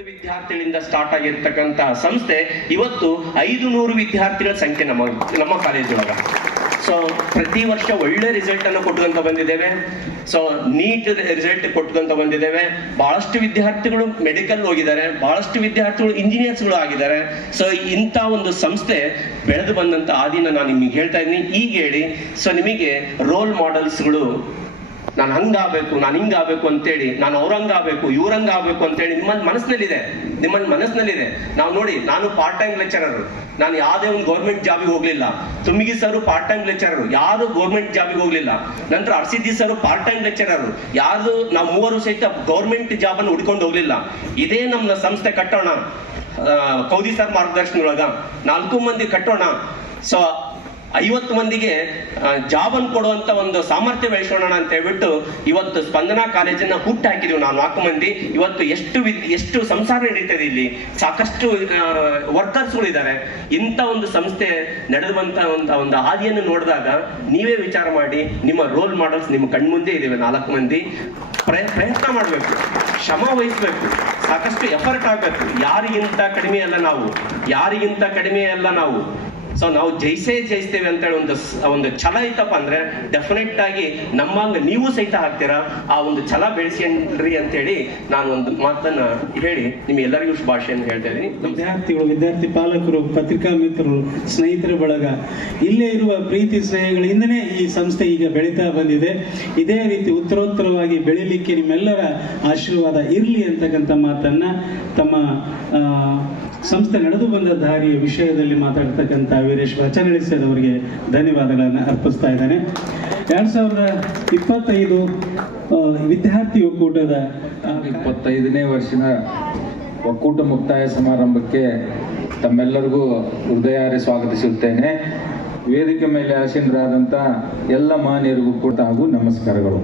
10 ವಿದ್ಯಾರ್ಥಿಗಳಿಂದ ಸ್ಟಾರ್ಟ್ ಆಗಿರ್ತಕ್ಕಂತಹ ಸಂಸ್ಥೆ ಇವತ್ತು 500 ವಿದ್ಯಾರ್ಥಿಗಳ ಸಂಖ್ಯೆ ನಮ್ಮ ಕಾಲೇಜೊಳಗ. ಸೊ ಪ್ರತಿ ವರ್ಷ ಒಳ್ಳೆ ರಿಸಲ್ಟ್ ಅನ್ನು ಕೊಟ್ಟುಕೊಂತ ಬಂದಿದ್ದೇವೆ. ಸೊ ನೀಟ್ ರಿಸಲ್ಟ್ ಕೊಟ್ಟುಕೊಂತ ಬಂದಿದ್ದೇವೆ. ಬಹಳಷ್ಟು ವಿದ್ಯಾರ್ಥಿಗಳು ಮೆಡಿಕಲ್ ಹೋಗಿದ್ದಾರೆ, ಬಹಳಷ್ಟು ವಿದ್ಯಾರ್ಥಿಗಳು ಇಂಜಿನಿಯರ್ಸ್ಗಳು ಆಗಿದ್ದಾರೆ. ಸೊ ಇಂಥ ಒಂದು ಸಂಸ್ಥೆ ಬೆಳೆದು ಬಂದಂತ ಆದಿನ ನಾನು ನಿಮಗೆ ಹೇಳ್ತಾ ಇದ್ದೀನಿ. ಈಗ ಹೇಳಿ, ಸೊ ನಿಮಗೆ ರೋಲ್ ಮಾಡೆಲ್ಸ್ಗಳು ನಾನು ಹಂಗಾಗಬೇಕು, ನಾನು ಹಿಂಗಾಗಬೇಕು ಅಂತೇಳಿ, ನಾನು ಅವ್ರಂಗಾಗಬೇಕು ಇವ್ರಂಗಾಗಬೇಕು ಅಂತೇಳಿ ನಿಮ್ಮ ಮನಸ್ಸಿನಲ್ಲಿದೆ. ನಾವು ನೋಡಿ, ನಾನು ಪಾರ್ಟ್ ಟೈಮ್ ಲೆಕ್ಚರರ್, ನಾನು ಯಾವುದೇ ಒಂದು ಗೌರ್ಮೆಂಟ್ ಜಾಬಿಗೆ ಹೋಗ್ಲಿಲ್ಲ. ತುಮ್ಮಿಗಿ ಸರ್ ಪಾರ್ಟ್ ಟೈಮ್ ಲೆಕ್ಚರರ್, ಯಾರು ಗೌರ್ಮೆಂಟ್ ಜಾಬಿಗೆ ಹೋಗ್ಲಿಲ್ಲ. ನಂತರ Arsiddi sir part time lecturer, ಯಾರು ನಾವು ಮೂವರು ಸಹಿತ ಗೌರ್ಮೆಂಟ್ ಜಾಬ್ ಅನ್ನು ಹುಡ್ಕೊಂಡು ಹೋಗ್ಲಿಲ್ಲ. ಇದೇ ನಮ್ಮ ಸಂಸ್ಥೆ ಕಟ್ಟೋಣ, ಕೌದಿ ಸರ್ ಮಾರ್ಗದರ್ಶನದೊಳಗ 4 ಮಂದಿ ಕಟ್ಟೋಣ. ಸೊ 50 ಮಂದಿಗೆ ಜಾಬ್ ಅನ್ನು ಕೊಡುವಂತ ಒಂದು ಸಾಮರ್ಥ್ಯ ಬೆಳೆಸೋಣ ಅಂತ ಹೇಳ್ಬಿಟ್ಟು ಇವತ್ತು ಸ್ಪಂದನಾ ಕಾಲೇಜನ್ನ ಹುಟ್ಟು ಹಾಕಿದೀವಿ ನಾವು 4 ಮಂದಿ. ಇವತ್ತು ಎಷ್ಟು ಸಂಸಾರ ನಡೀತದೆ, ಇಲ್ಲಿ ಸಾಕಷ್ಟು ವರ್ಕರ್ಸ್ಗಳು ಇದ್ದಾರೆ. ಇಂಥ ಒಂದು ಸಂಸ್ಥೆ ನಡೆದು ಬಂತ ಒಂದು ಹಾದಿಯನ್ನು ನೋಡಿದಾಗ ನೀವೇ ವಿಚಾರ ಮಾಡಿ, ನಿಮ್ಮ ರೋಲ್ ಮಾಡೆಲ್ಸ್ ನಿಮ್ಮ ಕಣ್ಮುಂದೆ ಇದ್ದೇವೆ. 4 ಮಂದಿ ಪ್ರಯತ್ನ ಮಾಡಬೇಕು, ಶ್ರಮ ವಹಿಸ್ಬೇಕು, ಸಾಕಷ್ಟು ಎಫರ್ಟ್ ಆಗ್ಬೇಕು. ಯಾರಿಗಿಂತ ಕಡಿಮೆ ಅಲ್ಲ ನಾವು. ಸೊ ನಾವು ಜಯಿಸ್ತೇವೆ ಅಂತ ಹೇಳಿ ಒಂದು ಛಲ ಐತಪ್ಪ ಅಂದ್ರೆ ಡೆಫಿನೆಟ್ ಆಗಿ ನಮ್ಮಂಗ ನೀವು ಸಹಿತ ಹಾಕ್ತೀರಾ. ಆ ಒಂದು ಛಲ ಬೆಳೆಸಿರಿ ಅಂತ ಹೇಳಿ ನಾನು ಒಂದು ಮಾತನ್ನ ಹೇಳಿ ನಿಮ್ಗೆಲ್ಲರಿಗೂ ಶುಭಾಶಯನ್ನು ಹೇಳ್ತಾ ಇದ್ದೀನಿ. ವಿದ್ಯಾರ್ಥಿಗಳು, ವಿದ್ಯಾರ್ಥಿ ಪಾಲಕರು, ಪತ್ರಿಕಾ ಮಿತ್ರರು, ಸ್ನೇಹಿತರ ಬಳಗ, ಇಲ್ಲೇ ಇರುವ ಪ್ರೀತಿ ಸ್ನೇಹಗಳಿಂದನೇ ಈ ಸಂಸ್ಥೆ ಈಗ ಬೆಳೀತಾ ಬಂದಿದೆ. ಇದೇ ರೀತಿ ಉತ್ತರೋತ್ತರವಾಗಿ ಬೆಳಿಲಿಕ್ಕೆ ನಿಮ್ಮೆಲ್ಲರ ಆಶೀರ್ವಾದ ಇರಲಿ ಅಂತಕ್ಕಂಥ ಮಾತನ್ನ ತಮ್ಮ ಸಂಸ್ಥೆ ನಡೆದು ಬಂದ ದಾರಿಯ ವಿಷಯದಲ್ಲಿ ಮಾತಾಡ್ತಕ್ಕಂಥ ವೀರೇಶ್ ವಚನಳಿಸಿದವರಿಗೆ ಧನ್ಯವಾದಗಳನ್ನು ಅರ್ಪಿಸ್ತಾ ಇದ್ದೇನೆ. 2025 ವಿದ್ಯಾರ್ಥಿ ಒಕ್ಕೂಟದ 25ನೇ ವರ್ಷದ ಒಕ್ಕೂಟ ಮುಕ್ತಾಯ ಸಮಾರಂಭಕ್ಕೆ ತಮ್ಮೆಲ್ಲರಿಗೂ ಹೃದಯಾರಿ ಸ್ವಾಗತಿಸುತ್ತೇನೆ. ವೇದಿಕೆ ಮೇಲೆ ಆಸೀನರಾದಂಥ ಎಲ್ಲ ಮಾನ್ಯರಿಗೂ ಕೂಡ ಹಾಗೂ ನಮಸ್ಕಾರಗಳು.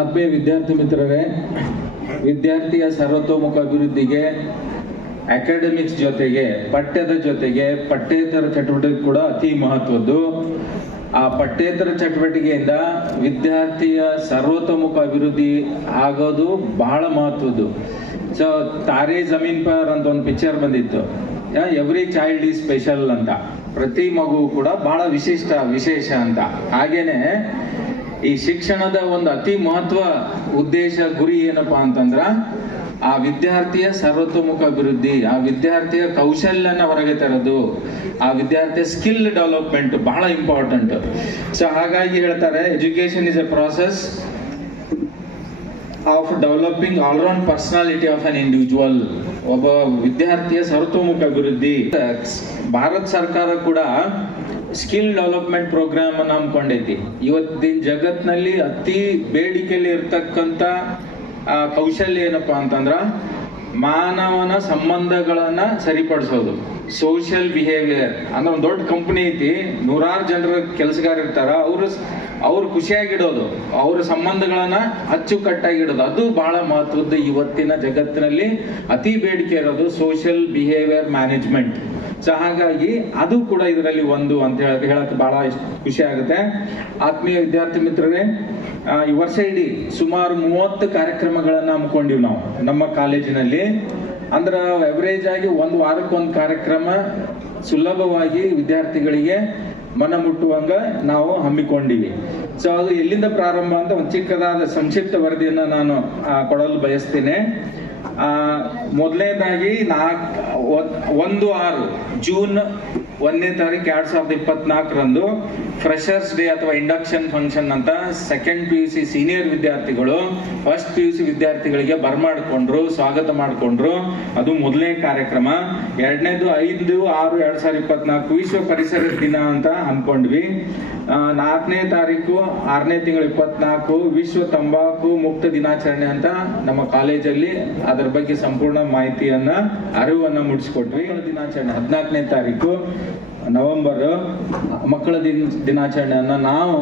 ಆತ್ಮೀಯ ವಿದ್ಯಾರ್ಥಿ ಮಿತ್ರರೇ, ವಿದ್ಯಾರ್ಥಿಯ ಸರ್ವತೋಮುಖ ಅಭಿವೃದ್ಧಿಗೆ ಅಕಾಡೆಮಿಕ್ಸ್ ಜೊತೆಗೆ ಪಠ್ಯದ ಜೊತೆಗೆ ಪಠ್ಯೇತರ ಚಟುವಟಿಕೆ ಕೂಡ ಅತಿ ಮಹತ್ವದ್ದು. ಆ ಪಠ್ಯೇತರ ಚಟುವಟಿಕೆಯಿಂದ ವಿದ್ಯಾರ್ಥಿಯ ಸರ್ವತೋಮುಖ ಅಭಿವೃದ್ಧಿ ಆಗೋದು ಬಹಳ ಮಹತ್ವದ್ದು. ಸೊ ತಾರೇ ಜಮೀನ್ ಪರ್ ಅಂತ ಒಂದು ಪಿಕ್ಚರ್ ಬಂದಿತ್ತು, ಎವ್ರಿ ಚೈಲ್ಡ್ ಈಸ್ ಸ್ಪೆಷಲ್ ಅಂತ. ಪ್ರತಿ ಮಗು ಕೂಡ ಬಹಳ ವಿಶೇಷ ಅಂತ. ಹಾಗೇನೆ ಈ ಶಿಕ್ಷಣದ ಒಂದು ಅತಿ ಮಹತ್ವ ಉದ್ದೇಶ ಗುರಿ ಏನಪ್ಪಾ ಅಂತಂದ್ರ ಆ ವಿದ್ಯಾರ್ಥಿಯ ಸರ್ವತೋಮುಖ ಅಭಿವೃದ್ಧಿ, ಆ ವಿದ್ಯಾರ್ಥಿಯ ಕೌಶಲ್ಯನ ಹೊರಗೆ ತರೋದು, ಆ ವಿದ್ಯಾರ್ಥಿಯ ಸ್ಕಿಲ್ ಡೆವಲಪ್ಮೆಂಟ್ ಬಹಳ ಇಂಪಾರ್ಟೆಂಟ್. ಸೊ ಹಾಗಾಗಿ ಹೇಳ್ತಾರೆ, education is A process of developing all-round personality of an individual. ಒಬ್ಬ ವಿದ್ಯಾರ್ಥಿಯ ಸರ್ವತೋಮುಖ ಅಭಿವೃದ್ಧಿ. ಭಾರತ ಸರ್ಕಾರ ಕೂಡ ಸ್ಕಿಲ್ ಡೆವಲಪ್ಮೆಂಟ್ ಪ್ರೋಗ್ರಾಮ್ ಅನ್ನು ಹಮ್ಮಿಕೊಂಡೈತಿ. ಇವತ್ತಿನ ಜಗತ್ತಿನಲ್ಲಿ ಅತಿ ಬೇಡಿಕೆಯಲ್ಲಿ ಇರ್ತಕ್ಕಂಥ ಕೌಶಲ್ಯ ಏನಪ್ಪಾ ಅಂತಂದ್ರ ಮಾನವನ ಸಂಬಂಧಗಳನ್ನ ಸರಿಪಡಿಸೋದು, ಸೋಷಿಯಲ್ ಬಿಹೇವಿಯರ್. ಅಂದ್ರೆ ಒಂದು ದೊಡ್ಡ ಕಂಪನಿ ಐತಿ, 100 ಜನರ ಕೆಲಸಗಾರ ಇರ್ತಾರ, ಅವ್ರು ಖುಷಿಯಾಗಿಡೋದು, ಅವ್ರ ಸಂಬಂಧಗಳನ್ನ ಅಚ್ಚುಕಟ್ಟಾಗಿಡೋದು, ಅದು ಬಹಳ ಮಹತ್ವದ್ದು. ಇವತ್ತಿನ ಜಗತ್ತಿನಲ್ಲಿ ಅತಿ ಬೇಡಿಕೆ ಇರೋದು ಸೋಷಿಯಲ್ ಬಿಹೇವಿಯರ್ ಮ್ಯಾನೇಜ್ಮೆಂಟ್. ಸೊ ಹಾಗಾಗಿ ಅದು ಕೂಡ ಇದರಲ್ಲಿ ಒಂದು ಅಂತ ಹೇಳಕ್ ಬಹಳ ಖುಷಿ ಆಗುತ್ತೆ. ಆತ್ಮೀಯ ವಿದ್ಯಾರ್ಥಿ ಮಿತ್ರರೇ, ಈ ವರ್ಷ ಇಡೀ ಸುಮಾರು 30 ಕಾರ್ಯಕ್ರಮಗಳನ್ನ ಹಮ್ಮಿಕೊಂಡಿವಿ ನಾವು ನಮ್ಮ ಕಾಲೇಜಿನಲ್ಲಿ. ಅಂದ್ರ ಎವರೇಜ್ ಆಗಿ 1 ವಾರಕ್ಕೊಂದು ಕಾರ್ಯಕ್ರಮ ಸುಲಭವಾಗಿ ವಿದ್ಯಾರ್ಥಿಗಳಿಗೆ ಮನ ಮುಟ್ಟುವಂಗ ನಾವು ಹಮ್ಮಿಕೊಂಡಿವಿ. ಸೊ ಅದು ಎಲ್ಲಿಂದ ಪ್ರಾರಂಭ ಅಂತ ಒಂದು ಚಿಕ್ಕದಾದ ಸಂಕ್ಷಿಪ್ತ ವರದಿಯನ್ನ ನಾನು ಕೊಡಲು ಬಯಸ್ತೇನೆ. ಮೊದಲನೇದಾಗಿ 1/6 ಜೂನ್ 1ನೇ ತಾರೀಕು 2024ರಂದು ಫ್ರೆಷರ್ಸ್ ಡೇ ಅಥವಾ ಇಂಡಕ್ಷನ್ ಫಂಕ್ಷನ್ ಅಂತ 2nd PUC ಸೀನಿಯರ್ ವಿದ್ಯಾರ್ಥಿಗಳು 1st PUC ವಿದ್ಯಾರ್ಥಿಗಳಿಗೆ ಬರ್ಮಾಡ್ಕೊಂಡ್ರು, ಸ್ವಾಗತ ಮಾಡ್ಕೊಂಡ್ರು. ಅದು ಮೊದಲನೇ ಕಾರ್ಯಕ್ರಮ. 2ನೇದು 5/6/2024 ವಿಶ್ವ ಪರಿಸರ ದಿನ ಅಂತ ಅನ್ಕೊಂಡ್ವಿ. 4ನೇ ತಾರೀಕು 6ನೇ ತಿಂಗಳು 24 ವಿಶ್ವ ತಂಬಾಕು ಮುಕ್ತ ದಿನಾಚರಣೆ ಅಂತ ನಮ್ಮ ಕಾಲೇಜಲ್ಲಿ ಅದರ ಬಗ್ಗೆ ಸಂಪೂರ್ಣ ಮಾಹಿತಿಯನ್ನ ಅರಿವನ್ನ ಮೂಡಿಸಿಕೊಟ್ವಿ. ದಿನಾಚರಣೆ 14ನೇ ತಾರೀಕು ನವೆಂಬರ್ ಮಕ್ಕಳ ದಿನಾಚರಣೆಯನ್ನ ನಾವು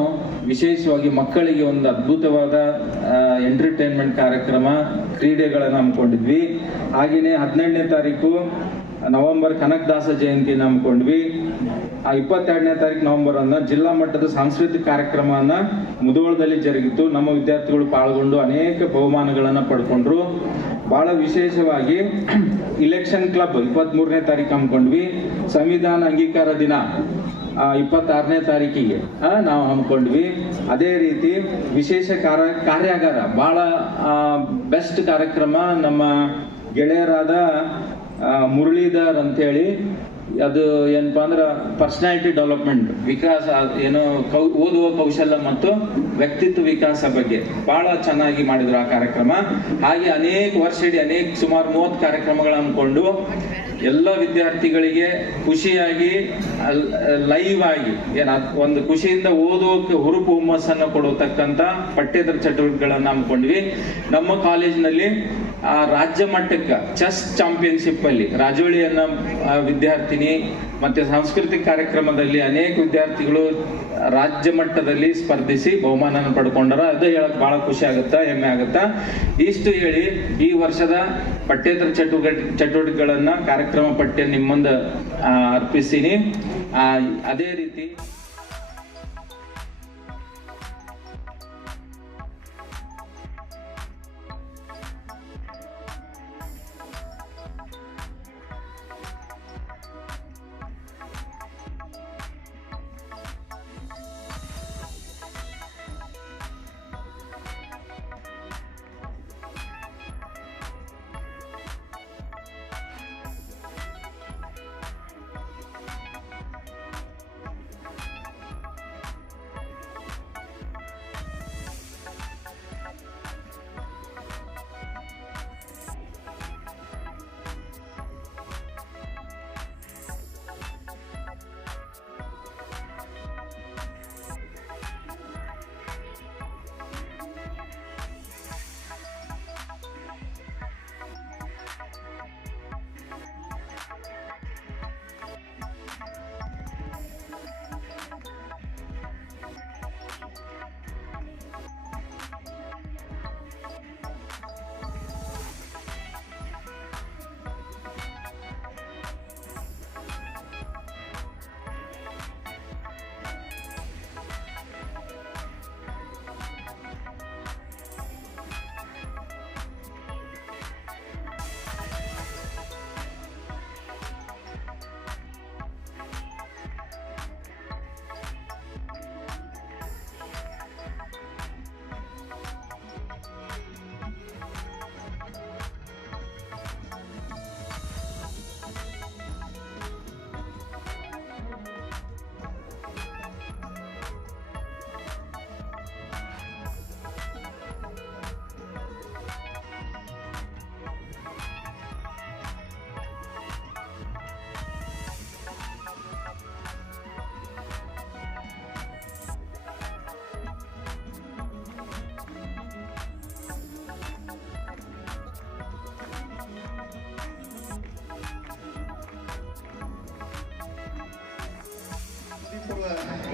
ವಿಶೇಷವಾಗಿ ಮಕ್ಕಳಿಗೆ ಒಂದು ಅದ್ಭುತವಾದ ಎಂಟರ್ಟೈನ್ಮೆಂಟ್ ಕಾರ್ಯಕ್ರಮ, ಕ್ರೀಡೆಗಳನ್ನು ಹಮ್ಮಿಕೊಂಡಿದ್ವಿ. ಹಾಗೆಯೇ 18ನೇ ತಾರೀಕು ನವೆಂಬರ್ ಕನಕದಾಸ ಜಯಂತಿ ಹಮ್ಮಿಕೊಂಡ್ವಿ. 22ನೇ ತಾರೀಕು ನವೆಂಬರ್ ಅನ್ನ ಜಿಲ್ಲಾ ಮಟ್ಟದ ಸಾಂಸ್ಕೃತಿಕ ಕಾರ್ಯಕ್ರಮವನ್ನ ಮುಧೋಳದಲ್ಲಿ ಜರುಗಿತು. ನಮ್ಮ ವಿದ್ಯಾರ್ಥಿಗಳು ಪಾಲ್ಗೊಂಡು ಅನೇಕ ಬಹುಮಾನಗಳನ್ನ ಪಡ್ಕೊಂಡ್ರು. ಬಹಳ ವಿಶೇಷವಾಗಿ ಇಲೆಕ್ಷನ್ ಕ್ಲಬ್ 23ನೇ ತಾರೀಕು ಹಮ್ಮಿಕೊಂಡ್ವಿ. ಸಂವಿಧಾನ ಅಂಗೀಕಾರ ದಿನ 26ನೇ ತಾರೀಕಿಗೆ ನಾವು ಹಮ್ಮಿಕೊಂಡ್ವಿ. ಅದೇ ರೀತಿ ವಿಶೇಷ ಕಾರ್ಯಾಗಾರ, ಬಹಳ ಬೆಸ್ಟ್ ಕಾರ್ಯಕ್ರಮ. ನಮ್ಮ ಗೆಳೆಯರಾದ ಮುರಳೀಧರ್ ಅಂತೇಳಿ, ಅದು ಏನಪ್ಪಾ ಅಂದ್ರೆ ಪರ್ಸನಾಲಿಟಿ ಡೆವಲಪ್ಮೆಂಟ್, ವಿಕಾಸ, ಏನು ಓದುವ ಕೌಶಲ್ಯ ಮತ್ತು ವ್ಯಕ್ತಿತ್ವ ವಿಕಾಸ ಬಗ್ಗೆ ಬಹಳ ಚೆನ್ನಾಗಿ ಮಾಡಿದ್ರು ಆ ಕಾರ್ಯಕ್ರಮ. ಹಾಗೆ ಅನೇಕ ವರ್ಷ ಇಡೀ ಸುಮಾರು 30 ಕಾರ್ಯಕ್ರಮಗಳು ಹಮ್ಮಿಕೊಂಡು ಎಲ್ಲ ವಿದ್ಯಾರ್ಥಿಗಳಿಗೆ ಖುಷಿಯಾಗಿ ಲೈವ್ ಆಗಿ ಒಂದು ಖುಷಿಯಿಂದ ಓದೋಕೆ ಹುರುಪು ಹುಮ್ಮಸ್ಸನ್ನು ಕೊಡತಕ್ಕಂತ ಪಠ್ಯೇತರ ಚಟುವಟಿಕೆಗಳನ್ನು ಹಮ್ಮಿಕೊಂಡ್ವಿ. ನಮ್ಮ ಕಾಲೇಜಿನಲ್ಲಿ ರಾಜ್ಯ ಮಟ್ಟಕ್ಕೆ ಚೆಸ್ ಚಾಂಪಿಯನ್ಶಿಪ್ ಅಲ್ಲಿ ರಾಜೋಳಿಯನ್ನ ವಿದ್ಯಾರ್ಥಿನಿ ಮತ್ತೆ ಸಾಂಸ್ಕೃತಿಕ ಕಾರ್ಯಕ್ರಮದಲ್ಲಿ ಅನೇಕ ವಿದ್ಯಾರ್ಥಿಗಳು ರಾಜ್ಯ ಮಟ್ಟದಲ್ಲಿ ಸ್ಪರ್ಧಿಸಿ ಬಹುಮಾನ ಪಡ್ಕೊಂಡಾರ. ಅದು ಹೇಳಕ್ ಬಹಳ ಖುಷಿ ಆಗುತ್ತಾ, ಹೆಮ್ಮೆ ಆಗುತ್ತಾ. ಇಷ್ಟು ಹೇಳಿ ಈ ವರ್ಷದ ಪಠ್ಯೇತರ ಚಟುವಟಿಕೆಗಳನ್ನ ಕಾರ್ಯಕ್ರಮ ಪಠ್ಯ ನಿಮ್ಮ ಮುಂದೆ ಅರ್ಪಿಸ್ತೀನಿ. ಅದೇ ರೀತಿ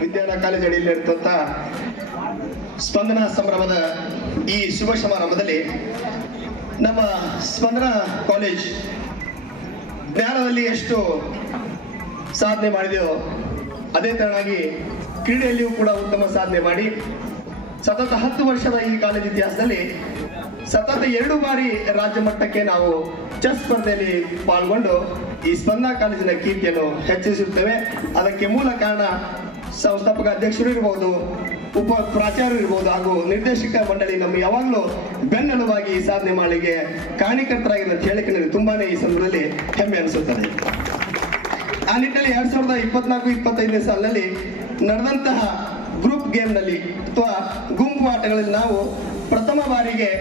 ವಿಜ್ಞಾನ ಕಾಲೇಜ್ ಅಡಿಯಲ್ಲಿರುವಂತ ಸ್ಪಂದನ ಸಂಭ್ರಮದ ಈ ಶುಭ ಸಮಾರಂಭದಲ್ಲಿ ನಮ್ಮ ಸ್ಪಂದನ ಕಾಲೇಜ್ ಜ್ಞಾನದಲ್ಲಿ ಎಷ್ಟು ಸಾಧನೆ ಮಾಡಿದೆಯೋ ಅದೇ ತರನಾಗಿ ಕ್ರೀಡೆಯಲ್ಲಿಯೂ ಕೂಡ ಉತ್ತಮ ಸಾಧನೆ ಮಾಡಿ ಸತತ 10 ವರ್ಷದ ಈ ಕಾಲೇಜ್ ಇತಿಹಾಸದಲ್ಲಿ ಸತತ 2 ಬಾರಿ ರಾಜ್ಯ ಮಟ್ಟಕ್ಕೆ ನಾವು ಚೆಸ್ ಸ್ಪರ್ಧೆಯಲ್ಲಿ ಪಾಲ್ಗೊಂಡು ಈ ಸ್ಪಂದನ ಕಾಲೇಜಿನ ಕೀರ್ತಿಯನ್ನು ಹೆಚ್ಚಿಸುತ್ತೇವೆ. ಅದಕ್ಕೆ ಮೂಲ ಕಾರಣ ಸಂಸ್ಥಾಪಕ ಅಧ್ಯಕ್ಷರು ಇರ್ಬೋದು, ಉಪ ಪ್ರಾಚಾರ್ಯರು ಇರ್ಬೋದು, ಹಾಗೂ ನಿರ್ದೇಶಕ ಮಂಡಳಿ ನಮ್ಮ ಯಾವಾಗಲೂ ಬೆನ್ನೆಲುಬಾಗಿ ಈ ಸಾಧನೆ ಮಾಡಲಿಕ್ಕೆ ಕಾರಣೀಕರ್ತರಾಗಿದೆ ಅಂತ ಹೇಳಿಕೆ ನನಗೆ ತುಂಬಾನೇ ಈ ಸಂದರ್ಭದಲ್ಲಿ ಹೆಮ್ಮೆ ಅನಿಸುತ್ತದೆ. ಆ ನಿಟ್ಟಿನಲ್ಲಿ 2024-25ನೇ ಸಾಲಿನಲ್ಲಿ ನಡೆದಂತಹ ಗ್ರೂಪ್ ಗೇಮ್ನಲ್ಲಿ ಅಥವಾ ಗುಂಪು ಆಟಗಳಲ್ಲಿ ನಾವು ಪ್ರಥಮ ಬಾರಿಗೆ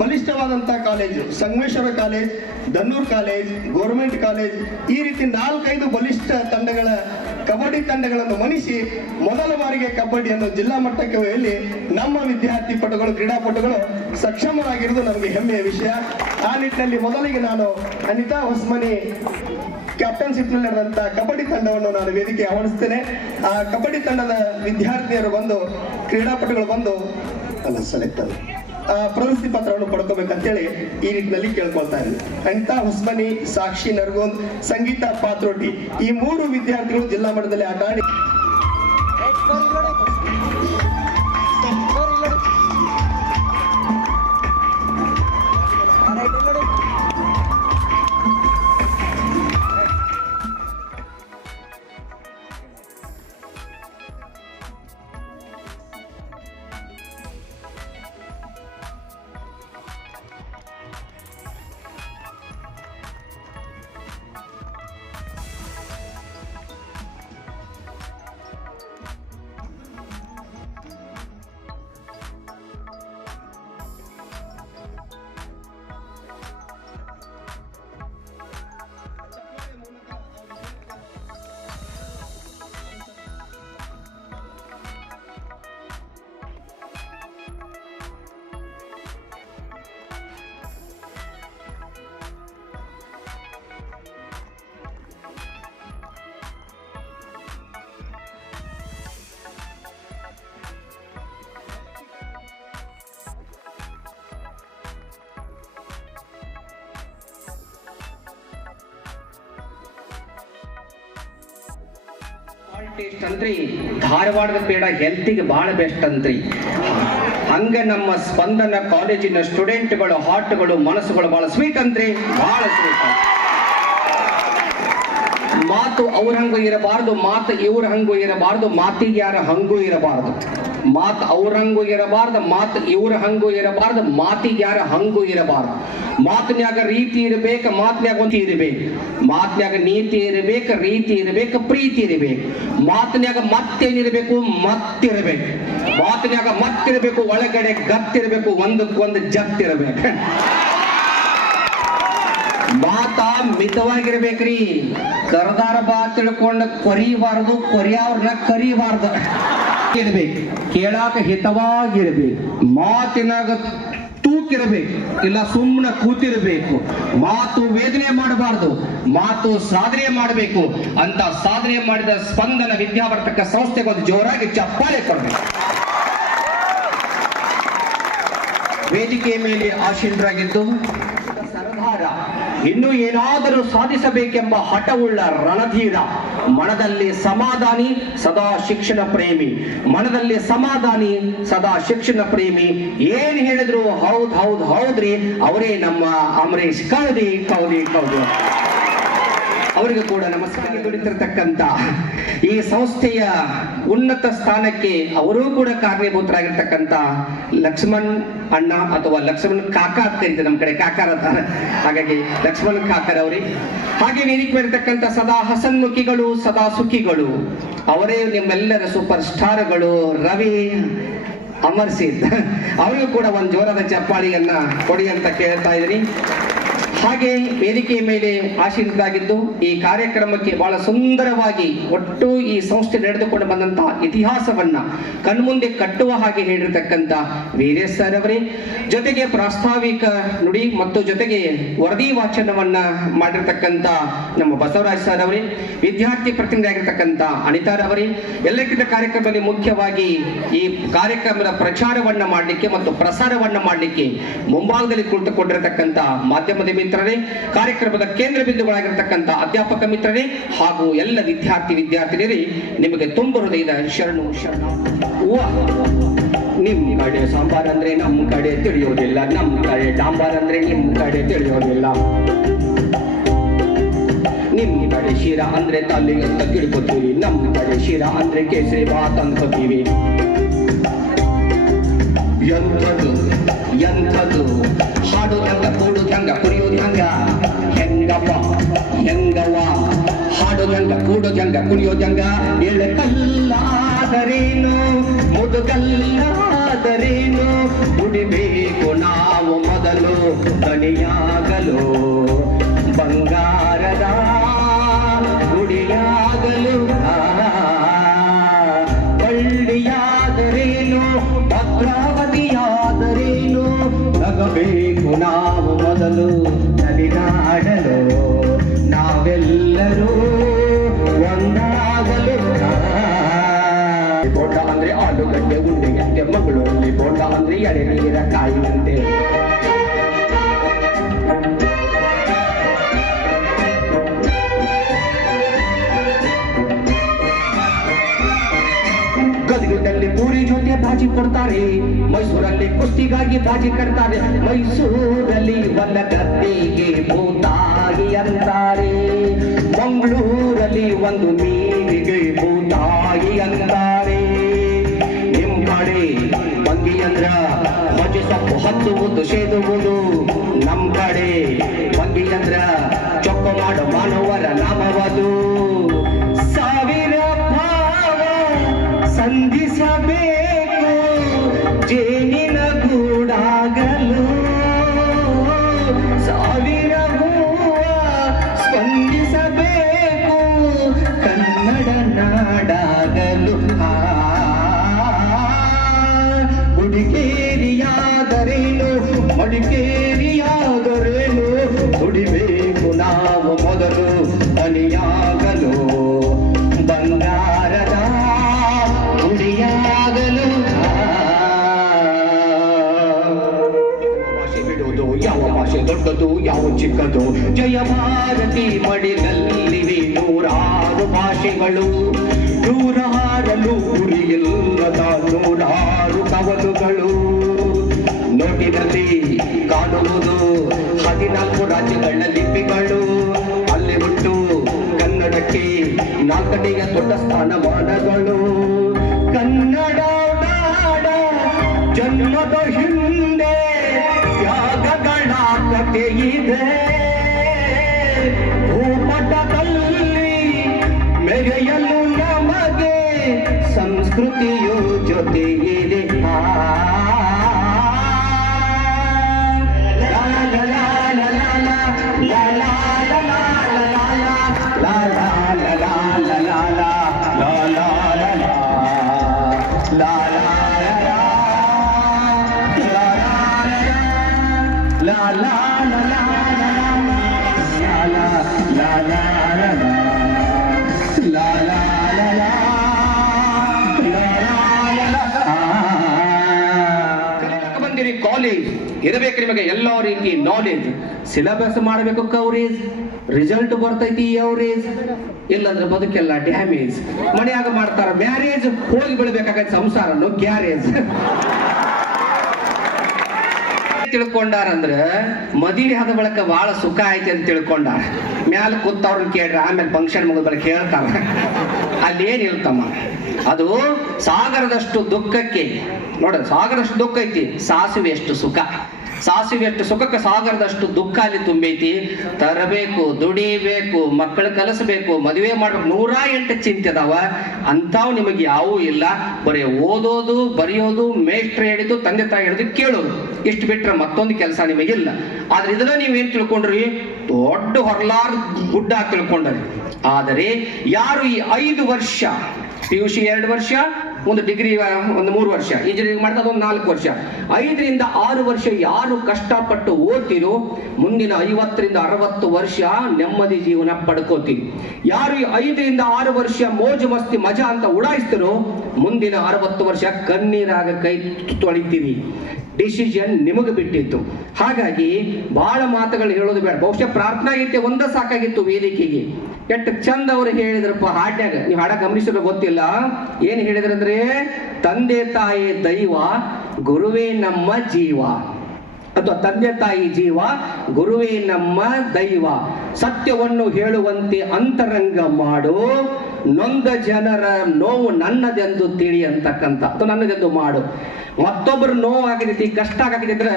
ಬಲಿಷ್ಠವಾದಂತಹ college Sangameshwara college, Dannur college, government college, ಈ ರೀತಿ 4-5 ಬಲಿಷ್ಠ ತಂಡಗಳ ಕಬಡ್ಡಿ ತಂಡಗಳನ್ನು ಮಣಿಸಿ ಮೊದಲ ಬಾರಿಗೆ ಕಬಡ್ಡಿಯನ್ನು ಜಿಲ್ಲಾ ಮಟ್ಟಕ್ಕೆ ಒಯ್ಯಲಿ ನಮ್ಮ ವಿದ್ಯಾರ್ಥಿ ಪಟುಗಳು, ಕ್ರೀಡಾಪಟುಗಳು ಸಕ್ಷಮರಾಗಿರುವುದು ನಮಗೆ ಹೆಮ್ಮೆಯ ವಿಷಯ. ಆ ನಿಟ್ಟಿನಲ್ಲಿ ಮೊದಲಿಗೆ ನಾನು ಅನಿತಾ ಹೊಸ್ಮನಿ ಕ್ಯಾಪ್ಟನ್ಶಿಪ್ ನಲ್ಲಿ ನಡೆದಂತಹ ಕಬಡ್ಡಿ ತಂಡವನ್ನು ನಾನು ವೇದಿಕೆ ಆಹ್ವಾನಿಸ್ತೇನೆ. ಆ ಕಬಡ್ಡಿ ತಂಡದ ವಿದ್ಯಾರ್ಥಿನಿಯರು ಬಂದು, ಕ್ರೀಡಾಪಟುಗಳು ಬಂದು ಸೆಲೆಕ್ಟ್ ಪ್ರಶಸ್ತಿ ಪತ್ರವನ್ನು ಪಡ್ಕೋಬೇಕಂತೇಳಿ ಈ ನಿಟ್ಟಿನಲ್ಲಿ ಕೇಳ್ಕೊಳ್ತಾ ಇದ್ದೀನಿ. ಅನಿತಾ ಹೊಸ್ಮನಿ, ಸಾಕ್ಷಿ ನರ್ಗೋಂದ್, ಸಂಗೀತ ಪಾತ್ರೋಟಿ, ಈ 3 ವಿದ್ಯಾರ್ಥಿಗಳು ಜಿಲ್ಲಾ ಮಟ್ಟದಲ್ಲಿ ಆಟ ಆಡಿ ಟೇಸ್ಟ್ ಅಂತ್ರಿ ಧಾರವಾಡದ ಪೇಡ ಹೆಲ್ತಿಗೆ ಬಹಳ ಬೆಸ್ಟ್ ಅಂತ್ರಿ. ಹಂಗ ನಮ್ಮ ಸ್ಪಂದನ ಕಾಲೇಜಿನ ಸ್ಟೂಡೆಂಟ್ಗಳು ಹಾರ್ಟ್ಗಳು ಮನಸ್ಸುಗಳು ಬಹಳ ಸ್ವೀಟ್ ಅಂತ್ರಿ, ಬಹಳ ಸ್ವೀಟ್. ಮಾತು ಅವ್ರ ಹಂಗೂ ಇರಬಾರ್ದು, ಮಾತು ಇವ್ರ ಹಂಗೂ ಇರಬಾರ್ದು, ಮಾತಿಗೆ ಯಾರ ಹಂಗೂ ಇರಬಾರ್ದು. ಮಾತು ಅವ್ರ ಹಂಗೂ ಇರಬಾರ್ದು, ಮಾತು ಇವ್ರ ಹಂಗೂ ಇರಬಾರ್ದು, ಮಾತಿಗೆ ಯಾರ ಹಂಗೂ ಇರಬಾರ್ದು. ಮಾತಿನ್ಯಾಗ ರೀತಿ ಇರಬೇಕು, ಮಾತಿನ್ಯಾಗ ಒಂದು ಇರಬೇಕು, ಮಾತಿನ್ಯಾಗ ನೀತಿ ಇರಬೇಕು, ರೀತಿ ಇರಬೇಕು, ಪ್ರೀತಿ ಇರಬೇಕು. ಮಾತಿನ್ಯಾಗ ಮತ್ತೇನಿರಬೇಕು, ಮತ್ತಿರಬೇಕು. ಮಾತಿನ್ಯಾಗ ಮತ್ತಿರಬೇಕು, ಒಳಗಡೆ ಗತ್ತಿರಬೇಕು, ಒಂದಕ್ಕೊಂದು ಜತ್ತಿರಬೇಕು. ಮಾತ ಮಿತವಾಗಿರ್ಬೇಕ್ರಿ. ಕರ್ದಾರ ಬಾ ತಿಳ್ಕೊಂಡ ಕೊರಿಬಾರ್ದು, ಕೊರಿಯವ್ರನ್ನ ಕರಿಬಾರ್ದು. ಇರ್ಬೇಕು, ಕೇಳಾಕ ಹಿತವಾಗಿರ್ಬೇಕು, ಮಾತಿನಾಗ ತೂಕಿರಬೇಕು, ಇಲ್ಲ ಸುಮ್ಮನೆ ಕೂತಿರ್ಬೇಕು. ಮಾತು ವೇದನೆ ಮಾಡಬಾರ್ದು, ಮಾತು ಸಾಧನೆ ಮಾಡಬೇಕು. ಅಂತ ಸಾಧನೆ ಮಾಡಿದ ಸ್ಪಂದನ ವಿದ್ಯಾವರ್ಧಕ ಸಂಸ್ಥೆಗೆ ಒಂದು ಜೋರಾಗಿ ಚಪ್ಪಾಳೆ ಕೊಡಬೇಕು. ವೇದಿಕೆಯ ಮೇಲೆ ಆಶೀನರಾಗಿದ್ದು ಸರದಾರ, ಇನ್ನೂ ಏನಾದರೂ ಸಾಧಿಸಬೇಕೆಂಬ ಹಠವುಳ್ಳ ರಣಧೀರ, ಮನದಲ್ಲಿ ಸಮಾಧಾನಿ ಸದಾ ಶಿಕ್ಷಣ ಪ್ರೇಮಿ, ಮನದಲ್ಲಿ ಸಮಾಧಾನಿ ಸದಾ ಶಿಕ್ಷಣ ಪ್ರೇಮಿ. ಏನ್ ಹೇಳಿದ್ರು ಹೌದ್ ಹೌದ್ ಹೌದ್ರಿ, ಅವರೇ ನಮ್ಮ ಅಮರೇಶ್ ಕೌದಿ. ಅವರಿಗೂ ಕೂಡ ನಮಸ್ಕಾರ. ದುಡಿತಿರ್ತಕ್ಕಂಥ ಈ ಸಂಸ್ಥೆಯ ಉನ್ನತ ಸ್ಥಾನಕ್ಕೆ ಅವರೂ ಕೂಡ ಕಾರಣೀಭೂತರಾಗಿರ್ತಕ್ಕಂಥ ಲಕ್ಷ್ಮಣ್ ಅಣ್ಣ ಅಥವಾ ಲಕ್ಷ್ಮಣ್ ಕಾಕ ಅಂತ ಕರೀತಾರೆ, ನಮ್ಮ ಕಡೆ ಕಾಕಾರ ಅಂತಾರೆ, ಹಾಗಾಗಿ ಲಕ್ಷ್ಮಣ್ ಕಾಕರ್ ಅವರೇ. ಹಾಗೆ ವೇದಿಕೆ ಮಾಡಿರ್ತಕ್ಕಂಥ ಸದಾ ಹಸನ್ಮುಖಿಗಳು, ಸದಾ ಸುಖಿಗಳು, ಅವರೇ ನಿಮ್ಮೆಲ್ಲರ ಸೂಪರ್ ಸ್ಟಾರ್ಗಳು ರವಿ ಅಮರ್ಸಿದ್. ಅವರಿಗೂ ಕೂಡ ಒಂದು ಜೋರಾದ ಚಪ್ಪಾಳಿಯನ್ನ ಕೊಡಿ ಅಂತ ಕೇಳ್ತಾ ಇದ್ದೀನಿ. ಹಾಗೆ ವೇದಿಕೆಯ ಮೇಲೆ ಆಶೀರ್ವಾದವಾಗಿದ್ದು ಈ ಕಾರ್ಯಕ್ರಮಕ್ಕೆ ಬಹಳ ಸುಂದರವಾಗಿ ಒಟ್ಟು ಈ ಸಂಸ್ಥೆ ನಡೆದುಕೊಂಡು ಬಂದಂತಹ ಇತಿಹಾಸವನ್ನ ಕಣ್ಮುಂದೆ ಕಟ್ಟುವ ಹಾಗೆ ಹೇಳಿರ್ತಕ್ಕಂಥ ವೀರೇಶ್ ಸರ್ ಅವರೇ, ಜೊತೆಗೆ ಪ್ರಾಸ್ತಾವಿಕ ನುಡಿ ಮತ್ತು ಜೊತೆಗೆ ವರದಿ ವಾಚನವನ್ನ ಮಾಡಿರ್ತಕ್ಕಂಥ ನಮ್ಮ ಬಸವರಾಜ್ ಸರ್ ಅವರೇ, ವಿದ್ಯಾರ್ಥಿ ಪ್ರತಿನಿಧಿಯಾಗಿರ್ತಕ್ಕಂಥ ಅನಿತಾರವರೇ, ಎಲ್ಲಕ್ಕಿಂತ ಕಾರ್ಯಕ್ರಮದಲ್ಲಿ ಮುಖ್ಯವಾಗಿ ಈ ಕಾರ್ಯಕ್ರಮದ ಪ್ರಚಾರವನ್ನ ಮಾಡಲಿಕ್ಕೆ ಮತ್ತು ಪ್ರಸಾರವನ್ನ ಮಾಡಲಿಕ್ಕೆ ಮುಂಭಾಗದಲ್ಲಿ ಕುಳಿತುಕೊಂಡಿರತಕ್ಕಂಥ ಮಾಧ್ಯಮದ ಮಿತ್ರರೇ, ಕಾರ್ಯಕ್ರಮದ ಕೇಂದ್ರ ಬಿಂದುಗಳಾಗಿರ್ತಕ್ಕಂಥ ಅಧ್ಯಾಪಕ ಮಿತ್ರರೇ ಹಾಗೂ ಎಲ್ಲ ವಿದ್ಯಾರ್ಥಿನಿಯರೇ, ನಿಮಗೆ ತುಂಬ ಹೃದಯದ ಶರಣು. ನಿಮ್ ಕಡೆ ಸಾಂಬಾರ್ ಅಂದ್ರೆ ನಮ್ಮ ಕಡೆ ತಿಳಿಯೋದಿಲ್ಲ, ನಮ್ಮ ಕಡೆ ಡಾಂಬಾರ್ ಅಂದ್ರೆ ನಿಮ್ ಕಡೆ ತಿಳಿಯೋದಿಲ್ಲ. ನಿಮ್ ಕಡೆ ಶಿರಾ ಅಂದ್ರೆ ತಲೆ ಅಂತ ತಿಳ್ಕೊತೀವಿ, ನಮ್ಮ ಕಡೆ ಶಿರಾ ಅಂದ್ರೆ ಕೇಸರಿ ಬಾತ್ ಅನ್ಕೋತೀವಿ. ಎಂಥದ್ದು ಹಾಡೋದು ಹೆಂಗ, ಕೂಡೋದು ಹೆಂಗ, ಕುಡಿಯೋದು ಹೆಂಗ, ಹೆಂಗವ್ವ ಹಾಡೋದು ಹೆಂಗ, ಕೂಡೋದು ಹೆಂಗ, ಕುಡಿಯೋದು ಹೆಂಗ. ಎಳಕಲ್ಲಾದರೇನು ಮುದುಗಲ್ಲಾದರೇನು, ಕುಡಿಬೇಕು ನಾವು ಮೊದಲು ಗಣಿಯಾಗಲು, ಬಂಗಾರದ ಗುಡಿಯಾಗಲು. ಬಳ್ಳಿಯಾದರೇನು ಭದ್ರಾವತಿಯಾದರೇನು, ನಗಬೇಕು ನಾವು ಮೊದಲು ನಲಿದಾಡಲು, ನಾವೆಲ್ಲರೂ ಒಂದಾಗಲು. ಬೋಂಡ ಅಂದ್ರೆ ಆಲೂಗಡ್ಡೆ ಉಂಡೆಗಂತೆ, ಮಗಳೂರಲ್ಲಿ ಬೋಂಡ ಅಂದ್ರೆ ಎಳೆ ನೀರ ಕಾಯಿಯಂತೆ. ಗದಗದಲ್ಲಿ ಪೂರಿ ಜೊತೆ ಬಾಜಿ ಕೊಡ್ತಾರೆ, ಮೈಸೂರಲ್ಲಿ ಕುಸ್ತಿಗಾಗಿ ಬಾಜಿ ಕಟ್ತಾರೆ, ಮೈಸೂರಲ್ಲಿ ಒಂದ ಗದ್ದೆಗೆ ಭೂತಾಯಿ ಅಂತಾರೆ, ಮಂಗಳೂರಲ್ಲಿ ಒಂದು ಮೀನಿಗೆ ಭೂತಾಯಿ ಅಂತಾರೆ. ನಿಮ್ ಕಡೆ ಬಂಗಿ ಅಂದ್ರ ಮಜೆ ಸೊಪ್ಪು ಹತ್ತುವುದು ಸೇದುವುದು, ನಮ್ ಕಡೆ ಬಂಗಿ ಅಂದ್ರ ಚೊಕ್ಕ ಮಾಡೋ ಮಾನವರ ನಾಮವದು. ಸಾವಿರ ಭಾವ ಸಂಧಿಸಬೇಕು ಜೇನಿನ ಗೂಡಾಗಲು, ಸಾವಿರ ಹೂವ ಸ್ಪಂದಿಸಬೇಕು ಕನ್ನಡ ನಾಡಾಗಲು. ಹುಡುಗೇರಿಯಾದರೇನು ಮಡಿಕೇರಿಯಾದರೇನು, ದುಡಿಬೇಕು ನಾವು ಮೊದಲು ಅನಿಯಾಗಲು, ಬಂಗಾರದ ಗುಡಿಯಾಗಲು. ಭಾಷೆ ಬಿಡುವುದು ಯಾವ ಭಾಷೆ ದೊಡ್ಡದು ಯಾವ ಚಿಕ್ಕದು, ಜಯ ಭಾರತಿ ಮಡಿಲಲ್ಲಿವೆ ನೂರಾರು ಭಾಷೆಗಳು. ದೂರ ಹಾರಲು ಗುರಿಯಿಲ್ಲದ ನೂರಾರು ಕವಲುಗಳು ನೋಟಿನಲ್ಲಿ ಕಾಣುವುದು 14 ರಾಜ್ಯಗಳ ಲಿಪಿಗಳು. ಅಲ್ಲಿ ಉಂಟು ಕನ್ನಡಕ್ಕೆ 4ನೆಯ ದೊಡ್ಡ ಸ್ಥಾನಮಾನಗಳು. ಕನ್ನಡ ನಾಡ ಜನ್ಮದ ಹಿಂದೆ ತ್ಯಾಗಗಳ ಕಥೆ ಇದೆ. ಭೂಪಟದಲ್ಲಿ ಮೆರೆಯಲು ನಮಗೆ ಸಂಸ್ಕೃತಿಯು ಜೊತೆ ಇದೆ. ಬಂದಿರಿ ಕಾಲೇಜ್ ಇರಬೇಕು ನಿಮಗೆ ಎಲ್ಲಾ ರೀತಿ ನಾಲೆಜ್. ಸಿಲೆಬಸ್ ಮಾಡಬೇಕು ಕವರೇಜ್, ರಿಸಲ್ಟ್ ಬರ್ತೈತಿ ಅವರೇಜ್, ಇಲ್ಲಂದ್ರೆ ಬದುಕೆಲ್ಲ ಡ್ಯಾಮೇಜ್. ಮನೆಯಾಗ ಮಾಡ್ತಾರ ಮ್ಯಾರೇಜ್, ಹೋಗಿ ಬೀಳ್ಬೇಕಾಗತ್ತೆ ಸಂಸಾರನು ಗ್ಯಾರೇಜ್. ತಿಳ್ಕೊಂಡಾರಂದ್ರ ಮದುವೆ ಆದ ಬಳಕ ಬಹಳ ಸುಖ ಐತಿ ಅಂತ ತಿಳ್ಕೊಂಡಾರ. ಮ್ಯಾಲ ಕೂತವ್ರನ್ನ ಕೇಳ್ರಿ, ಆಮೇಲೆ ಫಂಕ್ಷನ್ ಮುಗಿದ ಬಳಕ ಹೇಳ್ತಾರ ಅಲ್ಲಿ ಏನಿಲ್ತಮ್ಮ. ಅದು ಸಾಗರದಷ್ಟು ದುಃಖಕ್ಕೆ ನೋಡ, ಸಾಗರದಷ್ಟು ದುಃಖ ಐತಿ, ಸಾಸಿವೆ ಎಷ್ಟು ಸುಖ. ಸಾಸಿವೆ ಎಷ್ಟು ಸುಖಕ್ಕೆ ಸಾಗರದಷ್ಟು ದುಃಖ ಅಲ್ಲಿ ತುಂಬೈತಿ. ತರಬೇಕು, ದುಡಿಬೇಕು, ಮಕ್ಕಳು ಕಲಿಸಬೇಕು, ಮದುವೆ ಮಾಡ್ಬೇಕು, 108 ಚಿಂತೆ ಅದಾವ. ಅಂತಾವ್ ನಿಮಗೆ ಯಾವೂ ಇಲ್ಲ. ಬರೀ ಓದೋದು, ಬರೆಯೋದು, ಮೇಷ್ಟ್ರ ಹಿಡಿದು ತಂದೆ ತಾಯಿ ಹಿಡಿದು ಕೇಳೋದು, ಇಷ್ಟು ಬಿಟ್ರೆ ಮತ್ತೊಂದು ಕೆಲಸ ನಿಮಗಿಲ್ಲ. ಆದ್ರೆ ಇದನ್ನ ನೀವೇನ್ ತಿಳ್ಕೊಂಡ್ರಿ? ದೊಡ್ಡ ಹೊರಲಾರ ಗುಡ್ಡ ತಿಳ್ಕೊಂಡ್ರಿ. ಆದರೆ ಯಾರು ಈ 5 ವರ್ಷ PUC 2 ವರ್ಷ, ಒಂದು ಡಿಗ್ರಿ ಒಂದು 3 ವರ್ಷ, ಇಂಜಿನಿಯರಿಂಗ್ ಮಾಡಿದ ಒಂದು 4 ವರ್ಷ, 5 ರಿಂದ 6 ವರ್ಷ ಯಾರು ಕಷ್ಟಪಟ್ಟು ಓದ್ತಿರೋ ಮುಂದಿನ 50 ರಿಂದ 60 ವರ್ಷ ನೆಮ್ಮದಿ ಜೀವನ ಪಡ್ಕೋತೀವಿ. ಯಾರು ಈ 5 ರಿಂದ 6 ವರ್ಷ ಮೋಜು ಮಸ್ತಿ ಮಜಾ ಅಂತ ಉಡಾಯಿಸ್ತಿರೋ ಮುಂದಿನ 60 ವರ್ಷ ಕಣ್ಣೀರಾಗ ಕೈ ತೊಳಿತೀವಿ. ಡಿಸಿಷನ್ ನಿಮಗೆ ಬಿಟ್ಟಿತ್ತು. ಹಾಗಾಗಿ ಬಹಳ ಮಾತುಗಳು ಹೇಳೋದು ಬೇಡ. ಬಹುಶಃ ಪ್ರಾರ್ಥನಾ ಗೀತೆ ಒಂದ ಸಾಕಾಗಿತ್ತು ವೇದಿಕೆಗೆ. ಎಷ್ಟು ಚಂದ ಅವರು ಹೇಳಿದ್ರಪ್ಪ ಹಾಡ್ಯಾಗ. ನೀವು ಹಾಡ ಗಮನಿಸಿದ್ರೆ ಗೊತ್ತಿಲ್ಲ, ಏನ್ ಹೇಳಿದ್ರಂದ್ರೆ, ತಂದೆ ತಾಯಿ ದೈವ, ಗುರುವೇ ನಮ್ಮ ಜೀವ, ಅಥವಾ ತಂದೆ ತಾಯಿ ಜೀವ, ಗುರುವೇ ನಮ್ಮ ದೈವ, ಸತ್ಯವನ್ನು ಹೇಳುವಂತೆ ಅಂತರಂಗ ಮಾಡು, ನೊಂದ ಜನರ ನೋವು ನನ್ನದೆಂದು ತಿಳಿ ಅಂತಕ್ಕಂಥ, ಅಥವಾ ನನ್ನದೆಂದು ಮಾಡು. ಮತ್ತೊಬ್ಬರು ನೋವು ಆಗಿದೈತಿ, ಕಷ್ಟ ಆಗಿದ್ರೆ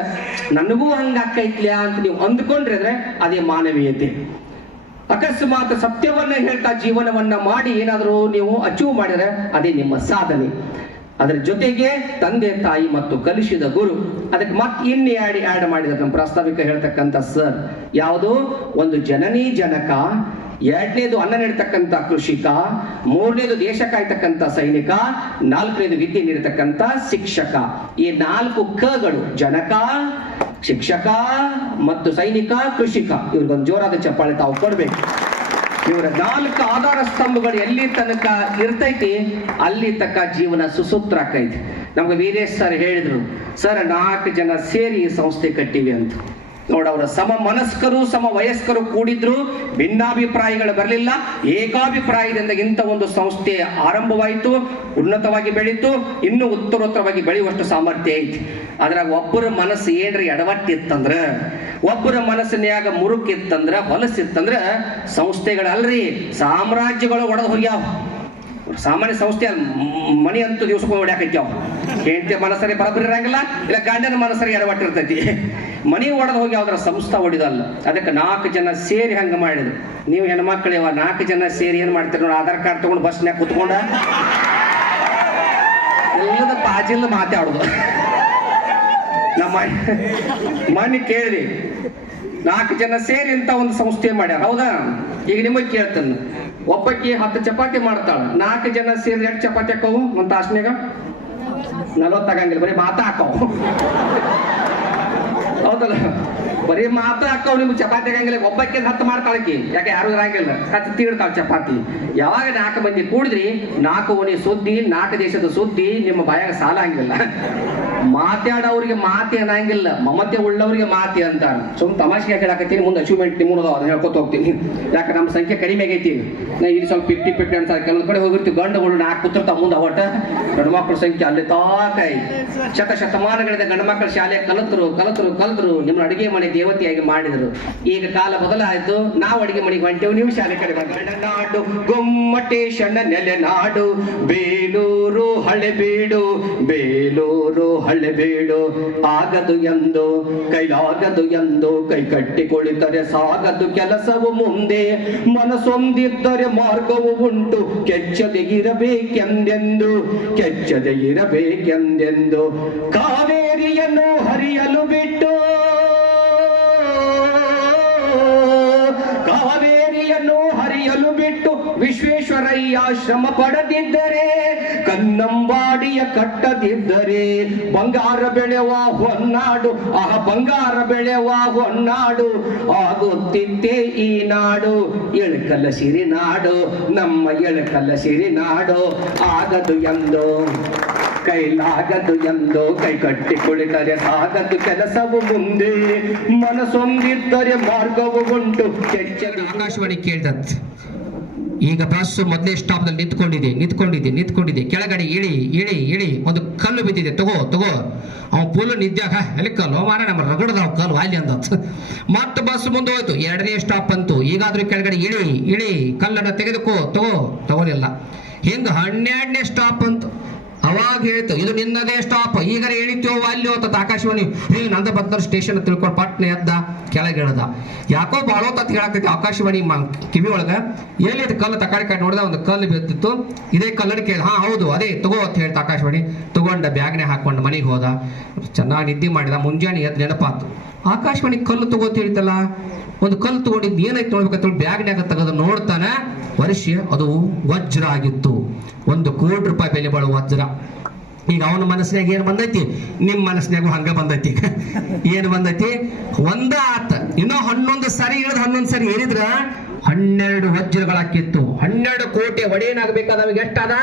ನನಗೂ ಹಂಗಾಕೈತ್ಲ್ಯಾ ಅಂತ ನೀವು ಅಂದ್ಕೊಂಡ್ರೆ ಅಂದ್ರೆ ಅದೇ ಮಾನವೀಯತೆ. ಅಕಸ್ಮಾತ್ ಸತ್ಯವನ್ನ ಹೇಳ್ತಾ ಜೀವನವನ್ನ ಮಾಡಿ ಏನಾದರೂ ನೀವು ಅಚೀವ್ ಮಾಡಿದ್ರೆ ಅದೇ ನಿಮ್ಮ ಸಾಧನೆ. ಅದರ ಜೊತೆಗೆ ತಂದೆ ತಾಯಿ ಮತ್ತು ಕಲಿಸಿದ ಗುರು, ಅದಕ್ಕೆ ಮತ್ತೆ ಇನ್ನು ಆ್ಯಡ್ ಮಾಡಿದ ನಮ್ಮ ಪ್ರಾಸ್ತಾವಿಕ ಹೇಳ್ತಕ್ಕಂಥ ಸರ್ ಯಾವುದು? ಒಂದು ಜನನೀ ಜನಕ, 2ನೇದು ಅನ್ನ ನೀಡ್ತಕ್ಕಂಥ ಕೃಷಿಕ, 3ನೇದು ದೇಶ ಕಾಯ್ತಕ್ಕಂಥ ಸೈನಿಕ, 4ನೇದು ವಿದ್ಯೆ ನೀಡತಕ್ಕಂಥ ಶಿಕ್ಷಕ. ಈ 4 ಕಗಳು, ಜನಕ, ಶಿಕ್ಷಕ ಮತ್ತು ಸೈನಿಕ, ಕೃಷಿಕ, ಇವ್ರಿಗೊಂದು ಜೋರಾದ ಚಪ್ಪಾಳೆ ತಾವು ಕೊಡ್ಬೇಕು. ಇವರ 4 ಆಧಾರ ಸ್ತಂಭಗಳು ಎಲ್ಲಿ ತನಕ ಇರ್ತೈತಿ ಅಲ್ಲಿ ತನಕ ಜೀವನ ಸುಸೂತ್ರ ಆಕೈತಿ. ನಮ್ಗೆ ವೀರೇಶ್ ಸರ್ ಹೇಳಿದ್ರು, ಸರ್ 4 ಜನ ಸೇರಿ ಈ ಸಂಸ್ಥೆ ಕಟ್ಟಿವಿ ಅಂತ. ನೋಡವ್ರ ಸಮ ಮನಸ್ಕರು ಸಮ ವಯಸ್ಕರು ಕೂಡಿದ್ರು, ಭಿನ್ನಾಭಿಪ್ರಾಯಗಳು ಬರಲಿಲ್ಲ, ಏಕಾಭಿಪ್ರಾಯದಿಂದ ಇಂಥ ಒಂದು ಸಂಸ್ಥೆ ಆರಂಭವಾಯಿತು, ಉನ್ನತವಾಗಿ ಬೆಳೀತು, ಇನ್ನೂ ಉತ್ತರೋತ್ತರವಾಗಿ ಬೆಳೆಯುವಷ್ಟು ಸಾಮರ್ಥ್ಯ ಐತಿ. ಅದ್ರಾಗ ಒಬ್ಬರ ಮನಸ್ಸು ಏನ್ರಿ ಎಡವಟ್ಟಿತ್ತಂದ್ರ, ಒಬ್ಬರ ಮನಸ್ಸಿನ್ಯಾಗ ಮುರುಕಿತ್ತಂದ್ರ, ಹೊಲಸಿತ್ತಂದ್ರ ಸಂಸ್ಥೆಗಳಲ್ರಿ ಸಾಮ್ರಾಜ್ಯಗಳು ಒಡೆದು ಹೋಗ್ಯಾವ. ಸಾಮಾನ್ಯ ಸಂಸ್ಥೆ ಮನಿ ಅಂತೂ ದಿವಸಕ್ಕೆ ಹೊಡ್ಯಾಕೈತ್ಯಾವ. ಹೆಂಡತಿ ಮನಸ್ಸರಿ ಬರಬರಿ ಇರಂಗಿಲ್ಲ, ಇಲ್ಲ ಗಂಡನ ಮನಸ್ಸರಿ ಎಡವಟ್ಟಿರ್ತೈತಿ. ಮನಿ ಒಡೆದು ಹೋಗಿ ಯಾವ್ದಾರ ಸಂಸ್ಥೆ ಹೊಡಿದಲ್ಲ. ಅದಕ್ಕೆ 4 ಜನ ಸೇರಿ ಹಂಗ ಮಾಡಿದ್ರು. ನೀವು ಹೆಣ್ಮಕ್ಳು 4 ಜನ ಸೇರಿ ಏನ್ ಮಾಡ್ತೀರಿ ನೋಡಿ, ಆಧಾರ್ ಕಾರ್ಡ್ ತಗೊಂಡು ಬಸ್ನ್ಯಾಗ ಕುತ್ಕೊಂಡ ಎಲ್ಲದ ಬಾಜಿಲ್ಲ ಮಾತಾಡುದು. ನಮ್ಮ ಮನೆ ಕೇಳಿದ್ರಿ, 4 ಜನ ಸೇರಿ ಅಂತ ಒಂದು ಸಂಸ್ಥೆ ಮಾಡ್ಯಾರ, ಹೌದಾ? ಈಗ ನಿಮಗೆ ಕೇಳ್ತಾನ, ಒಬ್ಬಕ್ಕೆ 10 ಚಪಾತಿ ಮಾಡ್ತಾಳ, 4 ಜನ ಸೇರಿ 2 ಚಪಾತಿ ಹಾಕವು ಒಂದು ತಾಸ್ನ್ಯಾಗ 40 ಆಗಂಗಿಲ್ಲ, ಬರೀ ಮಾತಾ ಹಾಕವು, ಹೌದಲ್ಲ? ಬರೀ ಮಾತಾ ಹಾಕವ್, ನಿಮ್ಗೆ ಚಪಾತಿ ಆಗಂಗಿಲ್ಲ. ಒಬ್ಬಕ್ಕೆ 10 ಮಾಡ್ತಾಳಕಿ, ಯಾಕೆ ಯಾರು ಇರಂಗಿಲ್ಲ, 10 ತೀಡ್ತಾಳ ಚಪಾತಿ. ಯಾವಾಗ 4 ಮಂದಿ ಕೂಡಿದ್ರಿ, 4 ಓಣಿ ಸುದ್ದಿ, 4 ದೇಶದ ಸುದ್ದಿ ನಿಮ್ಮ ಬಾಯಾಗ ಸಾಲ ಹಂಗಿಲ್ಲ. ಮಾತಾಡೋರಿಗೆ ಮಾತಿ ಅನ್ನಂಗಿಲ್ಲ, ಮಮತೆ ಉಳ್ಳವರಿಗೆ ಮಾತಿ ಅಂತಾರ. ಸುಮ್ ತಮಾಷೆಗೆ ಹೇಳಕತ್ತೀನಿ, ಮುಂದೆ ಅಚೀವ್ಮೆಂಟ್ ನಿಮ್ಮದು ಅದನ್ನ ಹೇಳ್ಕೊತ ಹೋಗ್ತೀನಿ. ಯಾಕೆ ನಮ್ಮ ಸಂಖ್ಯೆ ಕಡಿಮೆ ಆಗೈತಿ. ನಾ ಇಲ್ಲಿ ಸ್ವಲ್ಪ 50-50 ಅಂತ ಕೆಲವೊಂದು ಕಡೆ ಹೋಗಿರ್ತೀವಿ, ಗಂಡುಗಳು 4 ಕೂತಿರ್ತಾವ ಮುಂದೆ, ಒಟ್ಟ ಗಂಡು ಮಕ್ಕಳ ಸಂಖ್ಯೆ ಅಲ್ಲಿ ತಾಕೈ. ಶತಮಾನಗಳಿಂದ ಗಂಡು ಮಕ್ಕಳ ಶಾಲೆ ಕಲಿತರು ನಿಮ್ಮ ಅಡುಗೆ ಮನೆ ದೇವತೆಯಾಗಿ ಮಾಡಿದ್ರು. ಈಗ ಕಾಲ ಬದಲಾಯಿತು, ನಾವು ಅಡುಗೆ ಮನೆಗೆ ಹೊಂಟೇವು, ನೀವು ಶಾಲೆ ಕಡೆ ನಾಡು ಗೊಮ್ಮಟೇಶನ ನೆಲೆನಾಡು ಬೇಲೂರು ಹಳೆಬೀಡು, ಬೇಲೂರು ಹಳೆಬೀಡು. ಆಗದು ಎಂದು ಕೈಲಾಗದು ಎಂದು ಕೈ ಕಟ್ಟಿ ಕುಳಿತರೆ ಸಾಗದು ಕೆಲಸವು ಮುಂದೆ, ಮನಸೊಂದಿದ್ದರೆ ಮಾರ್ಗವು ಉಂಟು ಕೆಚ್ಚದೆ ಇರಬೇಕೆಂದೆಂದು ಕಾವೇರಿಯನ್ನು ಹರಿಯಲು ಬಿಟ್ಟು ವಿಶ್ವೇಶ್ವರಯ್ಯ ಶ್ರಮ ಪಡೆದಿದ್ದರೆ, ಕನ್ನಂಬಾಡಿಯ ಕಟ್ಟದಿದ್ದರೆ ಬಂಗಾರ ಬೆಳೆವ ಹೊನ್ನಾಡು, ಬಂಗಾರ ಬೆಳೆವ ಹೊನ್ನಾಡು ಆಗುತ್ತಿತ್ತೇ ಈ ನಾಡು. ಎಳಕಲ್ಲ ಸಿರಿನಾಡು, ನಮ್ಮ ಎಳಕಲ್ಲ ಸಿರಿನಾಡು. ಆಗದು ಎಂದು ಕೈಲಾಗದು ಎಂದು ಕೈ ಕಟ್ಟಿ ಕುಳಿತರೆ ಸಾಗದು ಕೆಲಸವು ಮುಂದೆ, ಮನಸೊಂದಿದ್ದರೆ ಮಾರ್ಗವು ಉಂಟು ಕೆಚ್ಚದ. ಆಕಾಶವಾಣಿ ಕೇಳ್ದಂತ ಈಗ ಬಸ್ ಮೊದಲೇ ಸ್ಟಾಪ್ ನಲ್ಲಿ ನಿಂತ್ಕೊಂಡಿದೆ. ಕೆಳಗಡೆ ಇಳಿ ಒಂದು ಕಲ್ಲು ಬಿದ್ದಿದೆ, ತಗೋ ಅವ್ ಫುಲ್ ನಿದ್ಯಾಗ ಎಲ್ಲಿ ಕಲ್ಲು ಮಾರ ನಮ್ಮ ರಗಡದ ಕಲ್ಲು ಅಲ್ಲಿ ಅಂದ. ಮತ್ತೆ ಬಸ್ ಮುಂದೆ ಹೋಯ್ತು, 2ನೇ ಸ್ಟಾಪ್ ಅಂತು. ಈಗಾದ್ರೂ ಕೆಳಗಡೆ ಇಳಿ ಕಲ್ಲನ್ನ ತೆಗೆದುಕೋ, ತಗೋಲಿಲ್ಲ. ಹಿಂಗ 12ನೇ ಸ್ಟಾಪ್ ಅಂತು. ಅವಾಗ ಹೇಳ್ತು ಇದು ನಿನ್ನದೇ ಸ್ಟಾಪ್, ಈಗ ಹೇಳಿತ್ಯೋ ಅಲ್ಲಿ ಹೋತ ಆಕಾಶವಾಣಿ ನಂದ ಬದ್ನವ್ರ ಸ್ಟೇಷನ್ ತಿಳ್ಕೊಂಡು ಪಟ್ನೆ ಎದ್ದ ಕೆಳಗಿಳದ. ಯಾಕೋ ಬಾಳೋತ ಹೇಳಾಕೈತಿ ಆಕಾಶವಾಣಿ ಕಿವಿ ಒಳಗ. ಎಲ್ಲಿ ಕಲ್ಲು ತಕಾಡಿ ನೋಡಿದ ಒಂದು ಕಲ್ಲು ಬಿದ್ದಿತ್ತು. ಇದೇ ಕಲ್ಲನ್ನು ಕೇಳಿ ಹೌದು ಅದೇ ತಗೋ ಅಂತ ಹೇಳ್ತ ಆಕಾಶವಾಣಿ ತಗೊಂಡ ಬ್ಯಾಗ್ನೆ ಹಾಕೊಂಡು ಮನೆಗೆ ಹೋದ. ಚೆನ್ನಾಗಿ ನಿದ್ದೆ ಮಾಡಿದ. ಮುಂಜಾನೆ ಎದ್ದು ನೆನಪಾತು, ಆಕಾಶವಾಣಿ ಕಲ್ಲು ತಗೋತ ಹೇಳ್ತಲ್ಲ, ಒಂದು ಕಲ್ಲು ತಗೊಂಡಿದ್ದು ಏನಾಯ್ತು ನೋಡ್ಬೇಕಂತ ಬ್ಯಾಗ್ನ್ಯಾಗ ತೆಗೆದು ನೋಡ್ತಾನೆ, ವರ್ಷ ಅದು ವಜ್ರ ಆಗಿತ್ತು. 1 ಕೋಟಿ ರೂಪಾಯಿ ಬೆಲೆ ಬಾಳುವ ವಜ್ರ. ಈಗ ಅವನ ಮನಸ್ಸಿನಾಗ ಏನ್ ಬಂದೈತಿ, ನಿಮ್ ಮನಸ್ಸಿನಾಗೂ ಹಂಗ ಬಂದೈತಿ. ಏನ್ ಬಂದೈತಿ, ಒಂದ ಆತ ಇನ್ನೂ 11 ಸಾರಿ ಇಳಿದ್ 11 ಸಾರಿ ಏರಿದ್ರ 12 ವಜ್ರಗಳಾಕಿತ್ತು. 12 ಕೋಟಿ ಒಡೆಯನಾಗಬೇಕಾದ ನಮಗೆ ಎಷ್ಟಾದ,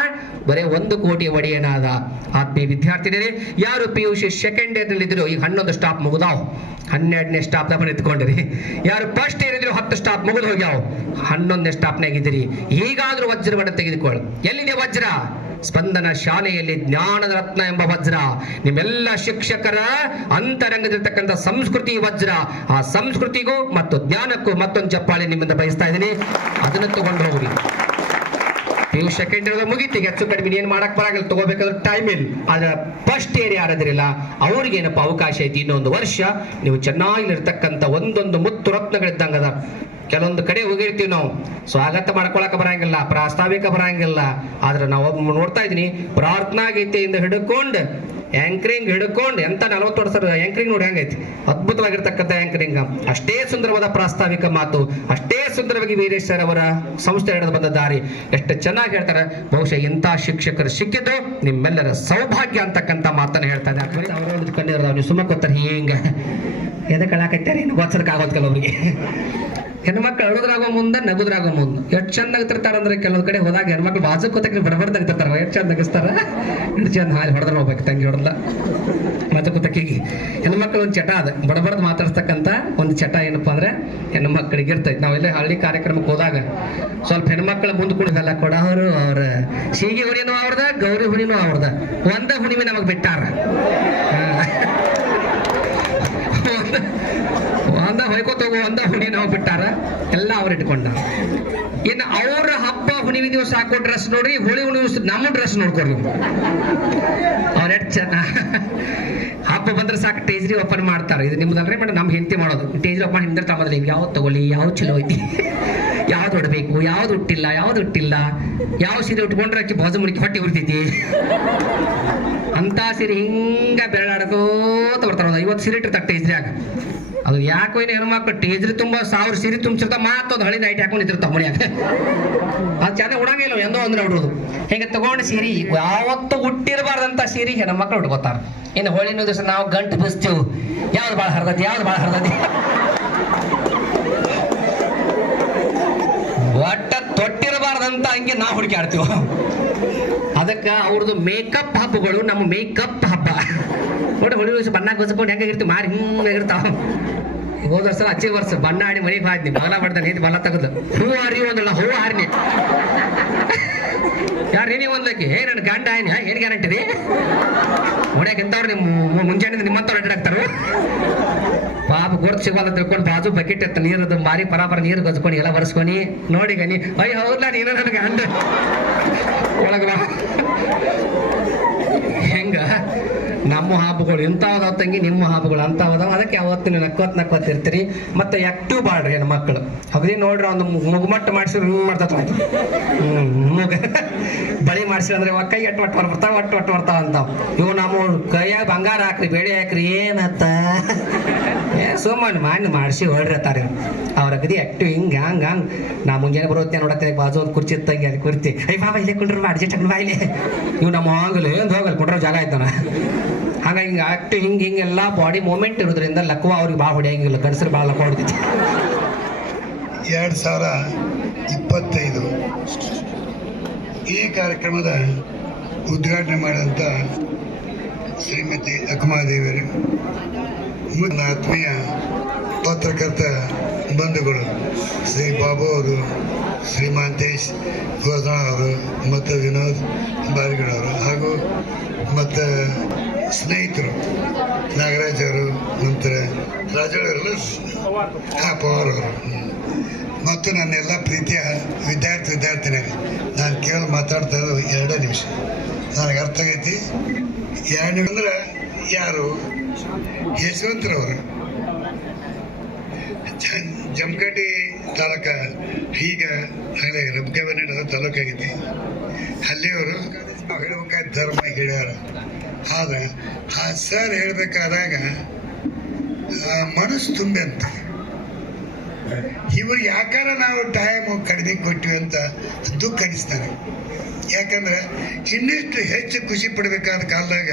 ಬರೇ 1 ಕೋಟಿ ಒಡೆಯನಾದ. ಆತ್ಮೀಯ ವಿದ್ಯಾರ್ಥಿಗಳೇ, ಯಾರು PUC ಸೆಕೆಂಡ್ ಇಯರ್ ನಲ್ಲಿ ಇದ್ರು ಈಗ 11 ಸ್ಟಾಪ್ ಮುಗಿದಾವ್, 12ನೇ ಸ್ಟಾಪ್ ದಾಗ ನಿಂತ್ಕೊಂಡಿರಿ. ಯಾರು ಫಸ್ಟ್ ಇಯರ್ ಇದ್ರು 10 ಸ್ಟಾಪ್ ಮುಗಿದು ಹೋಗ್ಯಾವ, 11ನೇ ಸ್ಟಾಪ್ನಾಗ ಇದ್ದೀರಿ. ಈಗಾದ್ರೂ ವಜ್ರವನ್ನು ತೆಗೆದುಕೊಳ್ಳಿ. ಎಲ್ಲಿದೆ ವಜ್ರ? ಸ್ಪಂದನ ಶಾಲೆಯಲ್ಲಿ ಜ್ಞಾನದ ರತ್ನ ಎಂಬ ವಜ್ರ. ನಿಮ್ಮೆಲ್ಲ ಶಿಕ್ಷಕರ ಅಂತರಂಗದಿರ್ತಕ್ಕಂಥ ಸಂಸ್ಕೃತಿ ವಜ್ರ. ಆ ಸಂಸ್ಕೃತಿಗೂ ಮತ್ತು ಜ್ಞಾನಕ್ಕೂ ಮತ್ತೊಂದು ಚಪ್ಪಾಳೆ ನಿಮ್ಮಿಂದ ಬಯಸ್ತಾ ಇದ್ದೀನಿ. ಅದನ್ನು ತಗೊಂಡು ಹೋಗ್ರಿ. ನೀವು ಸೆಕೆಂಡ್ ಇಯರ್ ಮುಗಿತಿಗೆ ಹೆಚ್ಚು ಕಡಿಮೆ ಏನ್ ಮಾಡಕ್ ಬರಾಗಲ್ಲ, ತಗೋಬೇಕಾದ್ರೆ ಟೈಮ್ ಇಲ್ಲ. ಆದ್ರೆ ಫಸ್ಟ್ ಇಯರ್ ಯಾರಾದ್ರಿಲ್ಲ ಅವ್ರಿಗೆ ಏನಪ್ಪ ಅವಕಾಶ ಐತಿ, ಇನ್ನೊಂದು ವರ್ಷ ನೀವು ಚೆನ್ನಾಗಿರ್ತಕ್ಕಂಥ ಒಂದೊಂದು ಮುತ್ತು ರತ್ನಗಳಿದ್ದಂಗದ. ಕೆಲವೊಂದು ಕಡೆ ಹೋಗಿರ್ತೀವಿ ನಾವು, ಸ್ವಾಗತ ಮಾಡ್ಕೊಳಕ ಬರಂಗಿಲ್ಲ, ಪ್ರಾಸ್ತಾವಿಕ ಬರಂಗಿಲ್ಲ. ಆದ್ರೆ ನಾವು ನೋಡ್ತಾ ಇದೀನಿ, ಪ್ರಾರ್ಥನಾ ಗೀತೆಯಿಂದ ಹಿಡ್ಕೊಂಡು ಆಂಕರಿಂಗ್ ಹಿಡ್ಕೊಂಡು ಎಂತ 40 ವರ್ಷ ಆಂಕರಿಂಗ್ ನೋಡಿ ಹೆಂಗೈತಿ, ಅದ್ಭುತವಾಗಿರ್ತಕ್ಕಂಥ ಆಂಕರಿಂಗ್. ಅಷ್ಟೇ ಸುಂದರವಾದ ಪ್ರಾಸ್ತಾವಿಕ ಮಾತು, ಅಷ್ಟೇ ಸುಂದರವಾಗಿ ವೀರೇಶ್ ಸರ್ ಅವರ ಸಂಸ್ಥೆ ನಡೆದು ಬಂದ ದಾರಿ ಎಷ್ಟು ಚೆನ್ನಾಗಿ ಹೇಳ್ತಾರೆ. ಬಹುಶಃ ಇಂಥ ಶಿಕ್ಷಕರು ಸಿಕ್ಕಿದ್ದು ನಿಮ್ಮೆಲ್ಲರ ಸೌಭಾಗ್ಯ ಅಂತಕ್ಕಂಥ ಮಾತನ್ನ ಹೇಳ್ತಾ ಇದ್ದಾರೆ. ಅವ್ರ ಕಣ್ಣಿರ್ದಾವ್, ನೀವು ಸುಮ್ಮ ಗೊತ್ತಾರೆ ಹಿಂಗ ಎದಕ್ಕೆ ಕಳಾಕೈತಾರೆ, ಏನು ಗೊತ್ತದಕ್ಕಾಗೋದು ಕೆಲವರಿಗೆ. ಹೆಣ್ಮಕ್ಳು ಅಳೋದ್ರಾಗೋ ಮುಂದೆ ನಗುದ್ರಾಗೋ ಮುಂದೆ ಎಷ್ಟು ಚಂದ ನಗ್ತಿರ್ತಾರ ಅಂದ್ರೆ, ಕೆಲವೊಂದು ಕಡೆ ಹೋದಾಗ ಹೆಣ್ಮಕ್ಳು ಬಾಜು ಕೂತಕ್ಕೆ ಬಡಬಡ ತೆಗಿತಾರ, ಎಷ್ಟು ಚಂದ ನಗಿಸ್ತಾರ. ಎಷ್ಟು ಚಂದ ಹಾಲಿ ಹೊಡೆದ್ರೆ ಹೋಗ್ಬೇಕು, ತಂಗಿ ಹೊಡೆದ ಬಾಜು ಕೂತಕ್ಕಿಗೆ. ಹೆಣ್ಮಕ್ಳು ಒಂದು ಚಟ ಅದ, ಬಡಬಡ್ದು ಮಾತಾಡ್ಸ್ತಕ್ಕಂಥ ಒಂದು ಚಟ ಏನಪ್ಪಾ ಅಂದ್ರೆ ಹೆಣ್ಣು ಮಕ್ಕಳಿಗೆ ಇರ್ತೈತಿ. ನಾವೆಲ್ಲ ಹಳ್ಳಿ ಕಾರ್ಯಕ್ರಮಕ್ಕೆ ಹೋದಾಗ ಸ್ವಲ್ಪ ಹೆಣ್ಮಕ್ಳ ಮುಂದೆ ಕುಡಿದಲ್ಲ ಕೊಡೋರು, ಅವ್ರ ಸೀಗೆ ಹುಣಿನೂ ಅವ್ರದ, ಗೌರಿ ಹುಣಿನೂ ಅವ್ರದ. ಒಂದ ಹುಣಿಮೆ ನಮಗ್ ಬಿಟ್ಟಾರ, ಒಂದ ಹೊಯ್ಕೋತ ಹೋಗು, ಒಂದ ಹುಣಿ ನಾವು ಬಿಟ್ಟಾರ, ಎಲ್ಲ ಅವ್ರು ಇಟ್ಕೊಂಡ. ಇನ್ನು ಅವ್ರ ಹಬ್ಬ ಹುಣಿವಿ ದಿವಸ ಹಾಕೋ ಡ್ರೆಸ್ ನೋಡ್ರಿ, ಹೋಳಿ ದಿವಸ ನಮ್ಮ ಡ್ರೆಸ್ ನೋಡ್ಕೊಡ್ರಿ. ಅವ್ರ ಎಷ್ಟು ಚೆನ್ನ ಹಬ್ಬ ಬಂದ್ರೆ ಸಾಕು ಟೇಜ್ರಿ ಓಪನ್ ಮಾಡ್ತಾರೆ. ಇದು ನಿಮ್ದಲ್ರಿ ಮೇಡಮ್, ನಮ್ಗೆ ಹೆಂಡತಿ ಮಾಡೋದು ಟೇಜ್ರಿ ಓಪನ್ ಹಿಂದಿರ್ತಾ ಮೊದಲು ಈಗ ಯಾವ್ದು ತಗೊಳ್ಳಿ, ಯಾವ್ದು ಚಲೋ ಐತಿ, ಯಾವ್ದು ಉಡ್ಬೇಕು, ಯಾವ್ದು ಉಟ್ಟಿಲ್ಲ, ಯಾವ ಸೀರೆ ಉಟ್ಕೊಂಡ್ರೆ ಅಕ್ಕಿ ಬಾಜು ಮುಡಿಕೆ ಹೊಟ್ಟೆ ಉರ್ತೈತಿ ಅಂತ ಸೀರೆ ಹಿಂಗ ಬೆರಳಾಡ್ಕೋತ ಬರ್ತಾರ. 50 ಸೀರೆ ಇಟ್ಟಿರ್ತಾರೆ ಟೇಜ್ರಿಯಾಗ. ಅದು ಯಾಕೋ ಏನು ಹೆಣ್ಮಕ್ಳು ಟೇಜ್ರಿ ತುಂಬಾ 1000 ಸೀರೆ ತುಂಬಿಸಿರ್ತ, ಮಾತೊಂದು ಹಳಿ ನೈಟ್ ಹಾಕೊಂಡು ನಿಂತಿರ್ತಾವ ಮನ್ಯಾಗ. ಅದು ಚೆನ್ನಾಗಿ ಉಡಂಗಿಲ್ಲ, ಎಂದೋ ಅಂದ್ರೆ ನೋಡ್ರೋದು ಹಿಂಗೆ ತಗೊಂಡು ಸೀರೆ ಯಾವತ್ತು ಹುಟ್ಟಿರಬಾರ್ದಂತ ಸೀರೆ ಹೆಣ್ಮಕ್ಳು ಉಟ್ಕೋತಾರ. ಇನ್ನು ಹೋಳಿನ ದಿವಸ ನಾವು ಗಂಟು ಬೀಸ್ತೀವಿ, ಯಾವ್ದು ಭಾಳ ಹರಿದತಿ, ಒಟ್ಟ ತೊಟ್ಟಿರಬಾರ್ದ ಅಂತ ಹಂಗೆ ನಾವು ಹುಡುಕಾಡ್ತೀವ. ಅದಕ್ಕೆ ಅವ್ರದ್ದು ಮೇಕಪ್ ಹಬ್ಬಗಳು ನಮ್ಮ ಮೇಕಪ್ ಹಬ್ಬ. ನೋಡಿ ಹೊಳಿ ಬಣ್ಣ ಗೊಸ್ಕೊಂಡು ಹೆಂಗಾಗಿರ್ತೀವಿ ಮಾರಿ ಹಿಂಗಾಗಿರ್ತಾವ. ಹೋದ ವರ್ಷ ಹಚ್ಚಿ ವರ್ಷ ಬಣ್ಣ ಆಡಿ ಮನೆಗೆ ಹಾದ್ನಿ ಬಗಲ ಬಡ್ದ ನೀತಿ ಬಲ್ಲ ತೆಗೆದು ಹೂ ಹಾರಿ ಒಂದಲ್ಲ ಹೂ ಹಾರ್ನಿ ಯಾರು ನೀವು ಒಂದಕ್ಕೆ ನನ್ನ ಗಂಡ ಆಯ್ನಿ ಏನು ಗ್ಯಾರಂಟಿ ರೀ ಹೊಡ್ಯಾಕ ಎಂತವ್ರು ನಿಮ್ಮ ಮುಂಜಾನೆ ನಿಮ್ಮಂತವ್ರು ಅಡ್ಡಾಡ್ತಾರು. ಪಾಪ ಗುರ್ತು ಸಿಗೋಲ್ಲ ತಿಳ್ಕೊಂಡು ಬಾಜು ಬಕೆಟ್ ಎತ್ತ ನೀರದು ಮಾರಿ ಪರಾಪರ ನೀರು ಗಜ್ಕೊಂಡು ಎಲ್ಲ ಬರ್ಸ್కొని ನೋಡಿ ಗನಿ ಅಯ್ಯ ಹೌದಲ್ಲ ನೀನು ನನ್ನ ಗಂಡ ಒಳಗ ಹೆಂಗ ನಮ್ಮ ಹಬ್ಬಗಳು ಇಂಥವದಾವ ತಂಗಿ, ನಿಮ್ಮ ಹಬ್ಬಗಳು ಅಂಥವದಾವ. ಅದಕ್ಕೆ ಯಾವತ್ತು ನೀವು ನಕ್ವತ್ತಿರ್ತೀರಿ. ಮತ್ತೆ ಆಕ್ಟಿವ್ ಬಾಳ್ರಿ ಹೆಣ್ಣು ಮಕ್ಕಳು. ಅಗದಿ ನೋಡ್ರಿ ಒಂದು ಮುಗುಮಟ್ಟು ಮಾಡಿಸಿದ್ರೆ ಮಾಡ್ತಾವ ಮುಗ ಬಳಿ ಮಾಡಿಸಿ ಅಂದ್ರೆ ಕೈ ಒಟ್ಟು ಬರ್ತಾವ ಒಟ್ಟು ಬರ್ತಾವ ಅಂತಾವ. ಇವು ನಮ್ಮ ಕೈಯಾಗ ಬಂಗಾರ ಹಾಕ್ರಿ ಬೇಳೆ ಹಾಕ್ರಿ ಏನತ್ತ ಸುಮ್ಮನೆ ಮಾಡಿಸಿ ಹೊಳ್ರತ್ತಾರೆ ಅವ್ರ ಅಗದಿ ಆಕ್ಟಿವ್ ಹಿಂಗೆ ಹಂಗೆ ನಾ ಮುಂಜಾನೆ ಬರೋತ್ತೆ ನೋಡತ್ತೆ ಬಾಜು ಒಂದು ಕುರ್ಚಿ ತಂಗಿ ಅಲ್ಲಿ ಕುರ್ತಿ ಅಯ್ಯ ಬಾಬಾ ಇಲ್ಲೇ ಕುಂಡ್ರಿ ಅಡ್ಜಸ್ಟ್ ಹಾಕೊಂಡು ಬಾಯಿಲೆ ಇವು ನಮ್ಮ ಹೋಗಲು ಏನು ಹೋಗಲ್ಲ ಕುಂಡ್ರ ಜಾಗ ಆಯ್ತಾನ. ಹಾಗಾಗಿ ಹಿಂಗೆ ಆಕ್ಟಿವ್ ಹಿಂಗೆಲ್ಲ ಬಾಡಿ ಮೂಮೆಂಟ್ ಇರೋದ್ರಿಂದ ಲಕ್ವ ಅವ್ರಿಗೆ ಭಾಳ ಹೊಡೆಯಂಗಿಲ್ಲ, ಗಂಡಸರು ಭಾಳ ಲಕ್ವ ಹೊಡಿತೈತಿ. 2025 ಈ ಕಾರ್ಯಕ್ರಮದ ಉದ್ಘಾಟನೆ ಮಾಡಿದಂಥ ಶ್ರೀಮತಿ ಅಕ್ಕಮಾದೇವಿಯರು, ನನ್ನ ಆತ್ಮೀಯ ಪತ್ರಕರ್ತ ಬಂಧುಗಳು ಶ್ರೀ ಬಾಬು ಅವರು, ಶ್ರೀ ಮಾಂತೇಶ್ ಗೋಸಣ ಅವರು ಮತ್ತು ವಿನೋದ್ ಬಾರಿಗಡವರು ಹಾಗೂ ಮತ್ತು ಸ್ನೇಹಿತರು ನಾಗರಾಜ್ ಅವರು, ನಂತರ ರಾಜವರೆಲ್ಲ ಪವಾರ್ ಅವರು ಮತ್ತು ನನ್ನೆಲ್ಲ ಪ್ರೀತಿಯ ವಿದ್ಯಾರ್ಥಿನಿಯರು. ನಾನು ಕೇವಲ ಮಾತಾಡ್ತಾ ಇರೋದು 2 ನಿಮಿಷ. ನನಗೆ ಅರ್ಥ ಆಗೈತಿ. 2 ನಿಮಿಷ ಅಂದ್ರೆ ಯಾರು? ಯಶವಂತರವರು, ಜಮಖಂಡಿ ತಾಲೂಕ, ಈಗ ಅಲ್ಲೇ ರಬ್ಕೆಬನ್ನಿ ತಾಲೂಕಾಗೈತಿ. ಅಲ್ಲಿಯವರು ಹೇಳ್ಬೇಕಾದ ಧರ್ಮ ಹೇಳ್ಯಾರ. ಆದ್ರೆ ಆ ಸರ್ ಹೇಳ್ಬೇಕಾದಾಗ ಮನಸ್ಸು ತುಂಬಿ ಅಂತ ಇವ್ರು ಯಾಕಾರ ನಾವು ಟೈಮ್ ಕಡಿಮೆ ಕೊಟ್ಟಿವಿ ಅಂತ ದುಃಖ ಅನಿಸ್ತಾನೆ. ಯಾಕಂದ್ರೆ ಇನ್ನಿಷ್ಟು ಹೆಚ್ಚು ಖುಷಿ ಪಡಬೇಕಾದ ಕಾಲದಾಗ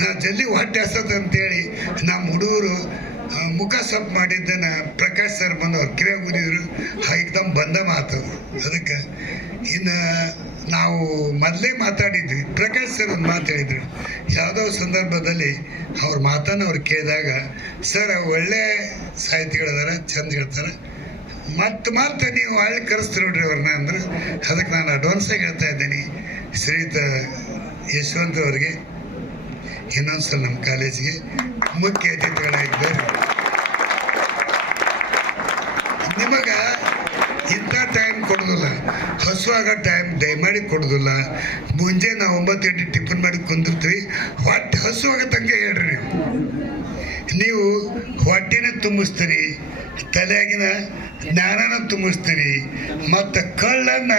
ನಾವು ಜಲ್ದಿ ಹೊಟ್ಟೆ ಹಸದ ಅಂತೇಳಿ ನಮ್ಮ ಹುಡುಗರು ಮುಖ ಸೊಪ್ಪು ಮಾಡಿದ್ದನ್ನ ಪ್ರಕಾಶ್ ಸರ್ ಬಂದು ಅವ್ರು ಕಿವಿಯಾಗ ಊದಿದ್ರು. ಏಕ್ದಮ್ ಬಂದ ಮಾತು. ಅದಕ್ಕೆ ಇನ್ನು ನಾವು ಮೊದಲೇ ಮಾತಾಡಿದ್ವಿ. ಪ್ರಕಾಶ್ ಸರ್ ಒಂದು ಮಾತು ಹೇಳಿದ್ರು. ಯಾವುದೋ ಸಂದರ್ಭದಲ್ಲಿ ಅವ್ರ ಮಾತನ್ನು ಅವ್ರು ಕೇಳಿದಾಗ, ಸರ್ ಒಳ್ಳೆ ಸಾಹಿತಿಗಳದಾರ, ಚಂದ ಹೇಳ್ತಾರೆ, ಮತ್ತೆ ನೀವು ಹಳ್ಳಿ ಕರೆಸ್ತೀರಿ ನೋಡ್ರಿ ಅವ್ರನ್ನ ಅಂದ್ರೆ. ಅದಕ್ಕೆ ನಾನು ಅಡ್ವಾನ್ಸಾಗಿ ಹೇಳ್ತಾ ಇದ್ದೀನಿ ಶ್ರೀಯುತ ಯಶವಂತ ಅವರಿಗೆ ಇನ್ನೊಂದ್ಸಲ ನಮ್ಮ ಕಾಲೇಜಿಗೆ ಮುಖ್ಯ ಅತಿಥಿಗಳಾಗಿ ಬರ್ರಿ. ನಿಮಗ ಇಂಥ ಟೈಮ್ ಕೊಡೋದಿಲ್ಲ, ಹಸುವಾಗ ಟೈಮ್ ದಯಮಾಡಿ ಕೊಡೋದಿಲ್ಲ. ಮುಂಜಾನೆ ನಾವು 9 ಟಿಫನ್ ಮಾಡಿ ಕುಂದಿರ್ತೀವಿ. ಹೊಟ್ಟೆ ಹಸುವಾಗ ತನಕ ಹೇಳ್ರಿ. ನೀವು ಹೊಟ್ಟೆನ ತುಂಬಿಸ್ತೀರಿ, ತಲೆಯಾಗಿನ ಜ್ಞಾನನ ತುಂಬಿಸ್ತೀರಿ, ಮತ್ತು ಕಳ್ಳನ್ನ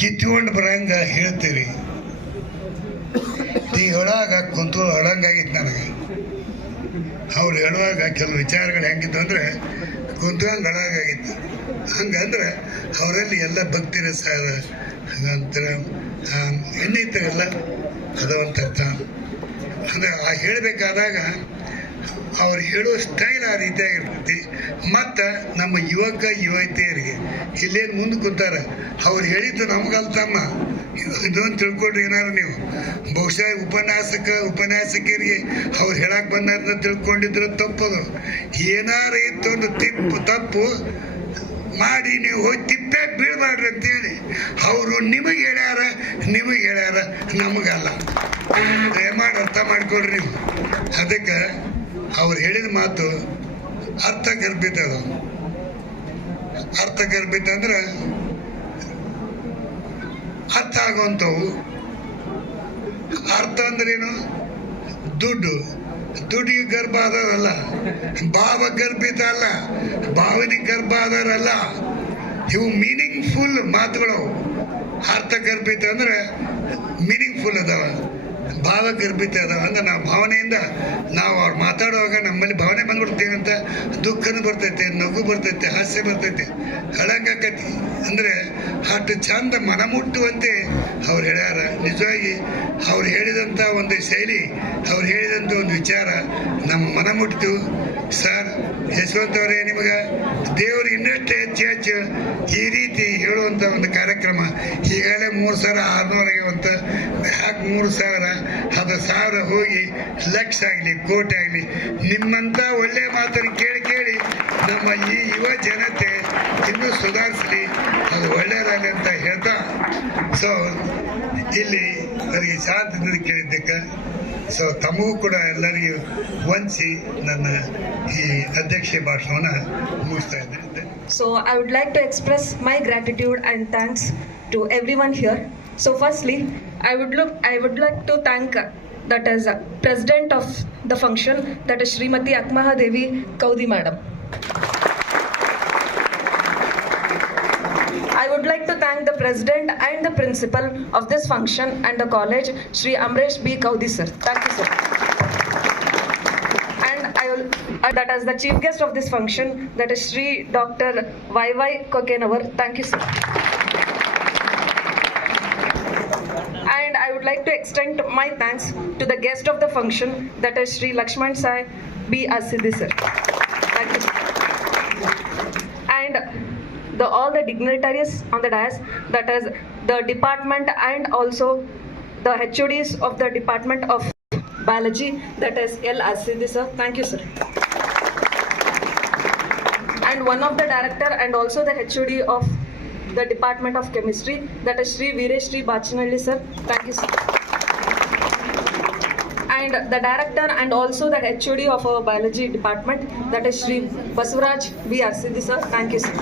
ಕಿತ್ಕೊಂಡು ಬರಂಗ ಹೇಳ್ತೀರಿ. ನೀ ಹೇಳುವಾಗ ಕುಂತು ಹೇಳಂಗಾಗಿತ್ತು ನನಗೆ. ಅವ್ರು ಹೇಳುವಾಗ ಕೆಲವು ವಿಚಾರಗಳು ಹೆಂಗಿತ್ತು ಅಂದರೆ ಕುಂತ್ಕಂಗೆ ಹೇಳೋಂಗಾಗಿತ್ತು. ಹಂಗಂದ್ರೆ ಅವರಲ್ಲಿ ಎಲ್ಲ ಭಕ್ತಿ ರಸ ನಂತರ ಇನ್ನಿತರೆಲ್ಲ ಅದಂತ ಅರ್ಥ. ಅಂದರೆ ಆ ಹೇಳಬೇಕಾದಾಗ ಅವ್ರು ಹೇಳೋ ಸ್ಟೈಲ್ ಆ ರೀತಿಯಾಗಿರ್ತೈತಿ. ಮತ್ತು ನಮ್ಮ ಯುವತಿಯರಿಗೆ ಇಲ್ಲೇನು ಮುಂದೆ ಕೂತಾರ, ಅವ್ರು ಹೇಳಿದ್ದು ನಮಗಲ್ತಮ್ಮ. ಇದೊಂದು ತಿಳ್ಕೊಂಡ್ರಿ ಏನಾರು ನೀವು. ಬಹುಶಃ ಉಪನ್ಯಾಸಕರಿಗೆ ಅವ್ರು ಹೇಳಕ್ಕೆ ಬಂದಾರ ತಿಳ್ಕೊಂಡಿದ್ರೆ ತಪ್ಪದು. ಏನಾರು ಇತ್ತು ಒಂದು ತಪ್ಪು ಮಾಡಿ ನೀವು ಹೋಗಿ ತಿಪ್ಪೆ ಬೀಳ್ಬಾರ್ರಿ ಅಂತೇಳಿ ಅವರು ನಿಮಗೆ ಹೇಳ್ಯಾರ, ನಮಗಲ್ಲ. ದಯಮಾಡಿ ಅರ್ಥ ಮಾಡ್ಕೊಳ್ರಿ ನೀವು. ಅದಕ್ಕೆ ಅವ್ರು ಹೇಳಿದ ಮಾತು ಅರ್ಥಗರ್ಭಿತ. ಅರ್ಥಗರ್ಭಿತ ಅಂದ್ರೆ ಅರ್ಥ ಆಗುವಂಥವು. ಅರ್ಥ ಅಂದ್ರೇನು? ದುಡ್ಡಿಗೆ ಗರ್ಭ ಆದರಲ್ಲ, ಭಾವ ಗರ್ಭಿತ ಅಲ್ಲ, ಭಾವನಿಗೆ ಗರ್ಭ ಆದರಲ್ಲ. ಇವು ಮೀನಿಂಗ್ಫುಲ್ ಮಾತುಗಳು. ಅರ್ಥಗರ್ಭಿತ ಅಂದ್ರೆ ಮೀನಿಂಗ್ಫುಲ್ ಅದಾವ, ಭಾವಗರ್ಭಿತ ಅದಾವ. ಅಂದ್ರೆ ನಾವು ಭಾವನೆಯಿಂದ ನಾವು ಅವ್ರು ಮಾತಾಡುವಾಗ ನಮ್ಮಲ್ಲಿ ಭಾವನೆ ಬಂದ್ಬಿಡ್ತೇವೆ ಅಂತ. ದುಃಖನೂ ಬರ್ತೈತೆ, ನಗು ಬರ್ತೈತೆ, ಹಾಸ್ಯ ಬರ್ತೈತೆ, ಅಳಂಗಾಕತಿ. ಅಂದರೆ ಅಷ್ಟು ಚಂದ ಮನಮುಟ್ಟುವಂತೆ ಅವ್ರು ಹೇಳ್ಯಾರ. ನಿಜವಾಗಿ ಅವ್ರು ಹೇಳಿದಂಥ ಒಂದು ಶೈಲಿ, ಅವ್ರು ಹೇಳಿದಂಥ ಒಂದು ವಿಚಾರ ನಮ್ಮ ಮನ ಮುಟ್ಟಿತು. ಸರ್ ಯಶವಂತ್ ಅವರೇ, ನಿಮಗೆ ದೇವರು ಇನ್ನೂ ಇನ್ನಷ್ಟು ಹೆಚ್ಚು ಈ ರೀತಿ ಹೇಳುವಂಥ ಒಂದು ಕಾರ್ಯಕ್ರಮ ಈಗಾಗಲೇ 3,600 ಆಗ್ಯಾವಂತ, ಯಾಕೆ 3,000 ಅದು 1,000 ಹೋಗಿ ಲಕ್ಷ ಆಗಲಿ ಕೋಟಿ ಆಗಲಿ ನಿಮ್ಮಂಥ ಒಳ್ಳೆಯ ಮಾತನ್ನು ಕೇಳಿ ಕೇಳಿ ನಮ್ಮ ಈ ಯುವ ಜನತೆ ಇನ್ನೂ ಸುಧಾರಿಸಲಿ, ಅದು ಒಳ್ಳೆಯದಾಗಲಿ ಅಂತ ಹೇಳ್ತಾ, ಸೊ ಇಲ್ಲಿ ನನಗೆ ಶಾಂತಿಯಿಂದ ಕೇಳಿದ್ದಕ್ಕೆ ಸೊ ತಮಗೂ ಕೂಡ ಎಲ್ಲರಿಗೂ ವಂಚಿಸಿ ನನ್ನ ಈ ಅಧ್ಯಕ್ಷೀಯ ಭಾಷಣವನ್ನು ಮುಗಿಸ್ತಾ ಇದ್ದೇನೆ. So I would like to express my gratitude and thanks to everyone here. So firstly, I would like to thank that is president of the function, that is Srimati Akmaha Devi Kaudi madam. I would like to thank the president and the principal of this function and the college, Shri Amresh B. Kaudi sir. Thank you sir. And I will that as the chief guest of this function, that is Shri Dr. Y.Y. Kokenavar. Thank you sir. And I would like to extend my thanks to the guest of the function, that is Shri Lakshman Sai B. Asidhi sir. Thank you sir. And all the dignitaries on the dais, that is the department and also the HODs of the Department of Biology, that is L. Asidhi sir. Thank you sir. And one of the director and also the HOD of the Department of Chemistry, that is Shri Veereshri Bachinalli sir. Thank you sir. And the director and also the HOD of our biology department, that is Shri Basuraj B. Asidhi sir. Thank you sir.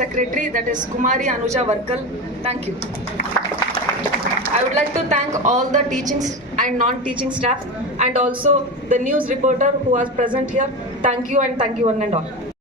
Secretary, that is Kumari Anuja Varkal. Thank you. I would like to thank all the teaching and non-teaching staff and also the news reporter who was present here. Thank you and thank you one and all.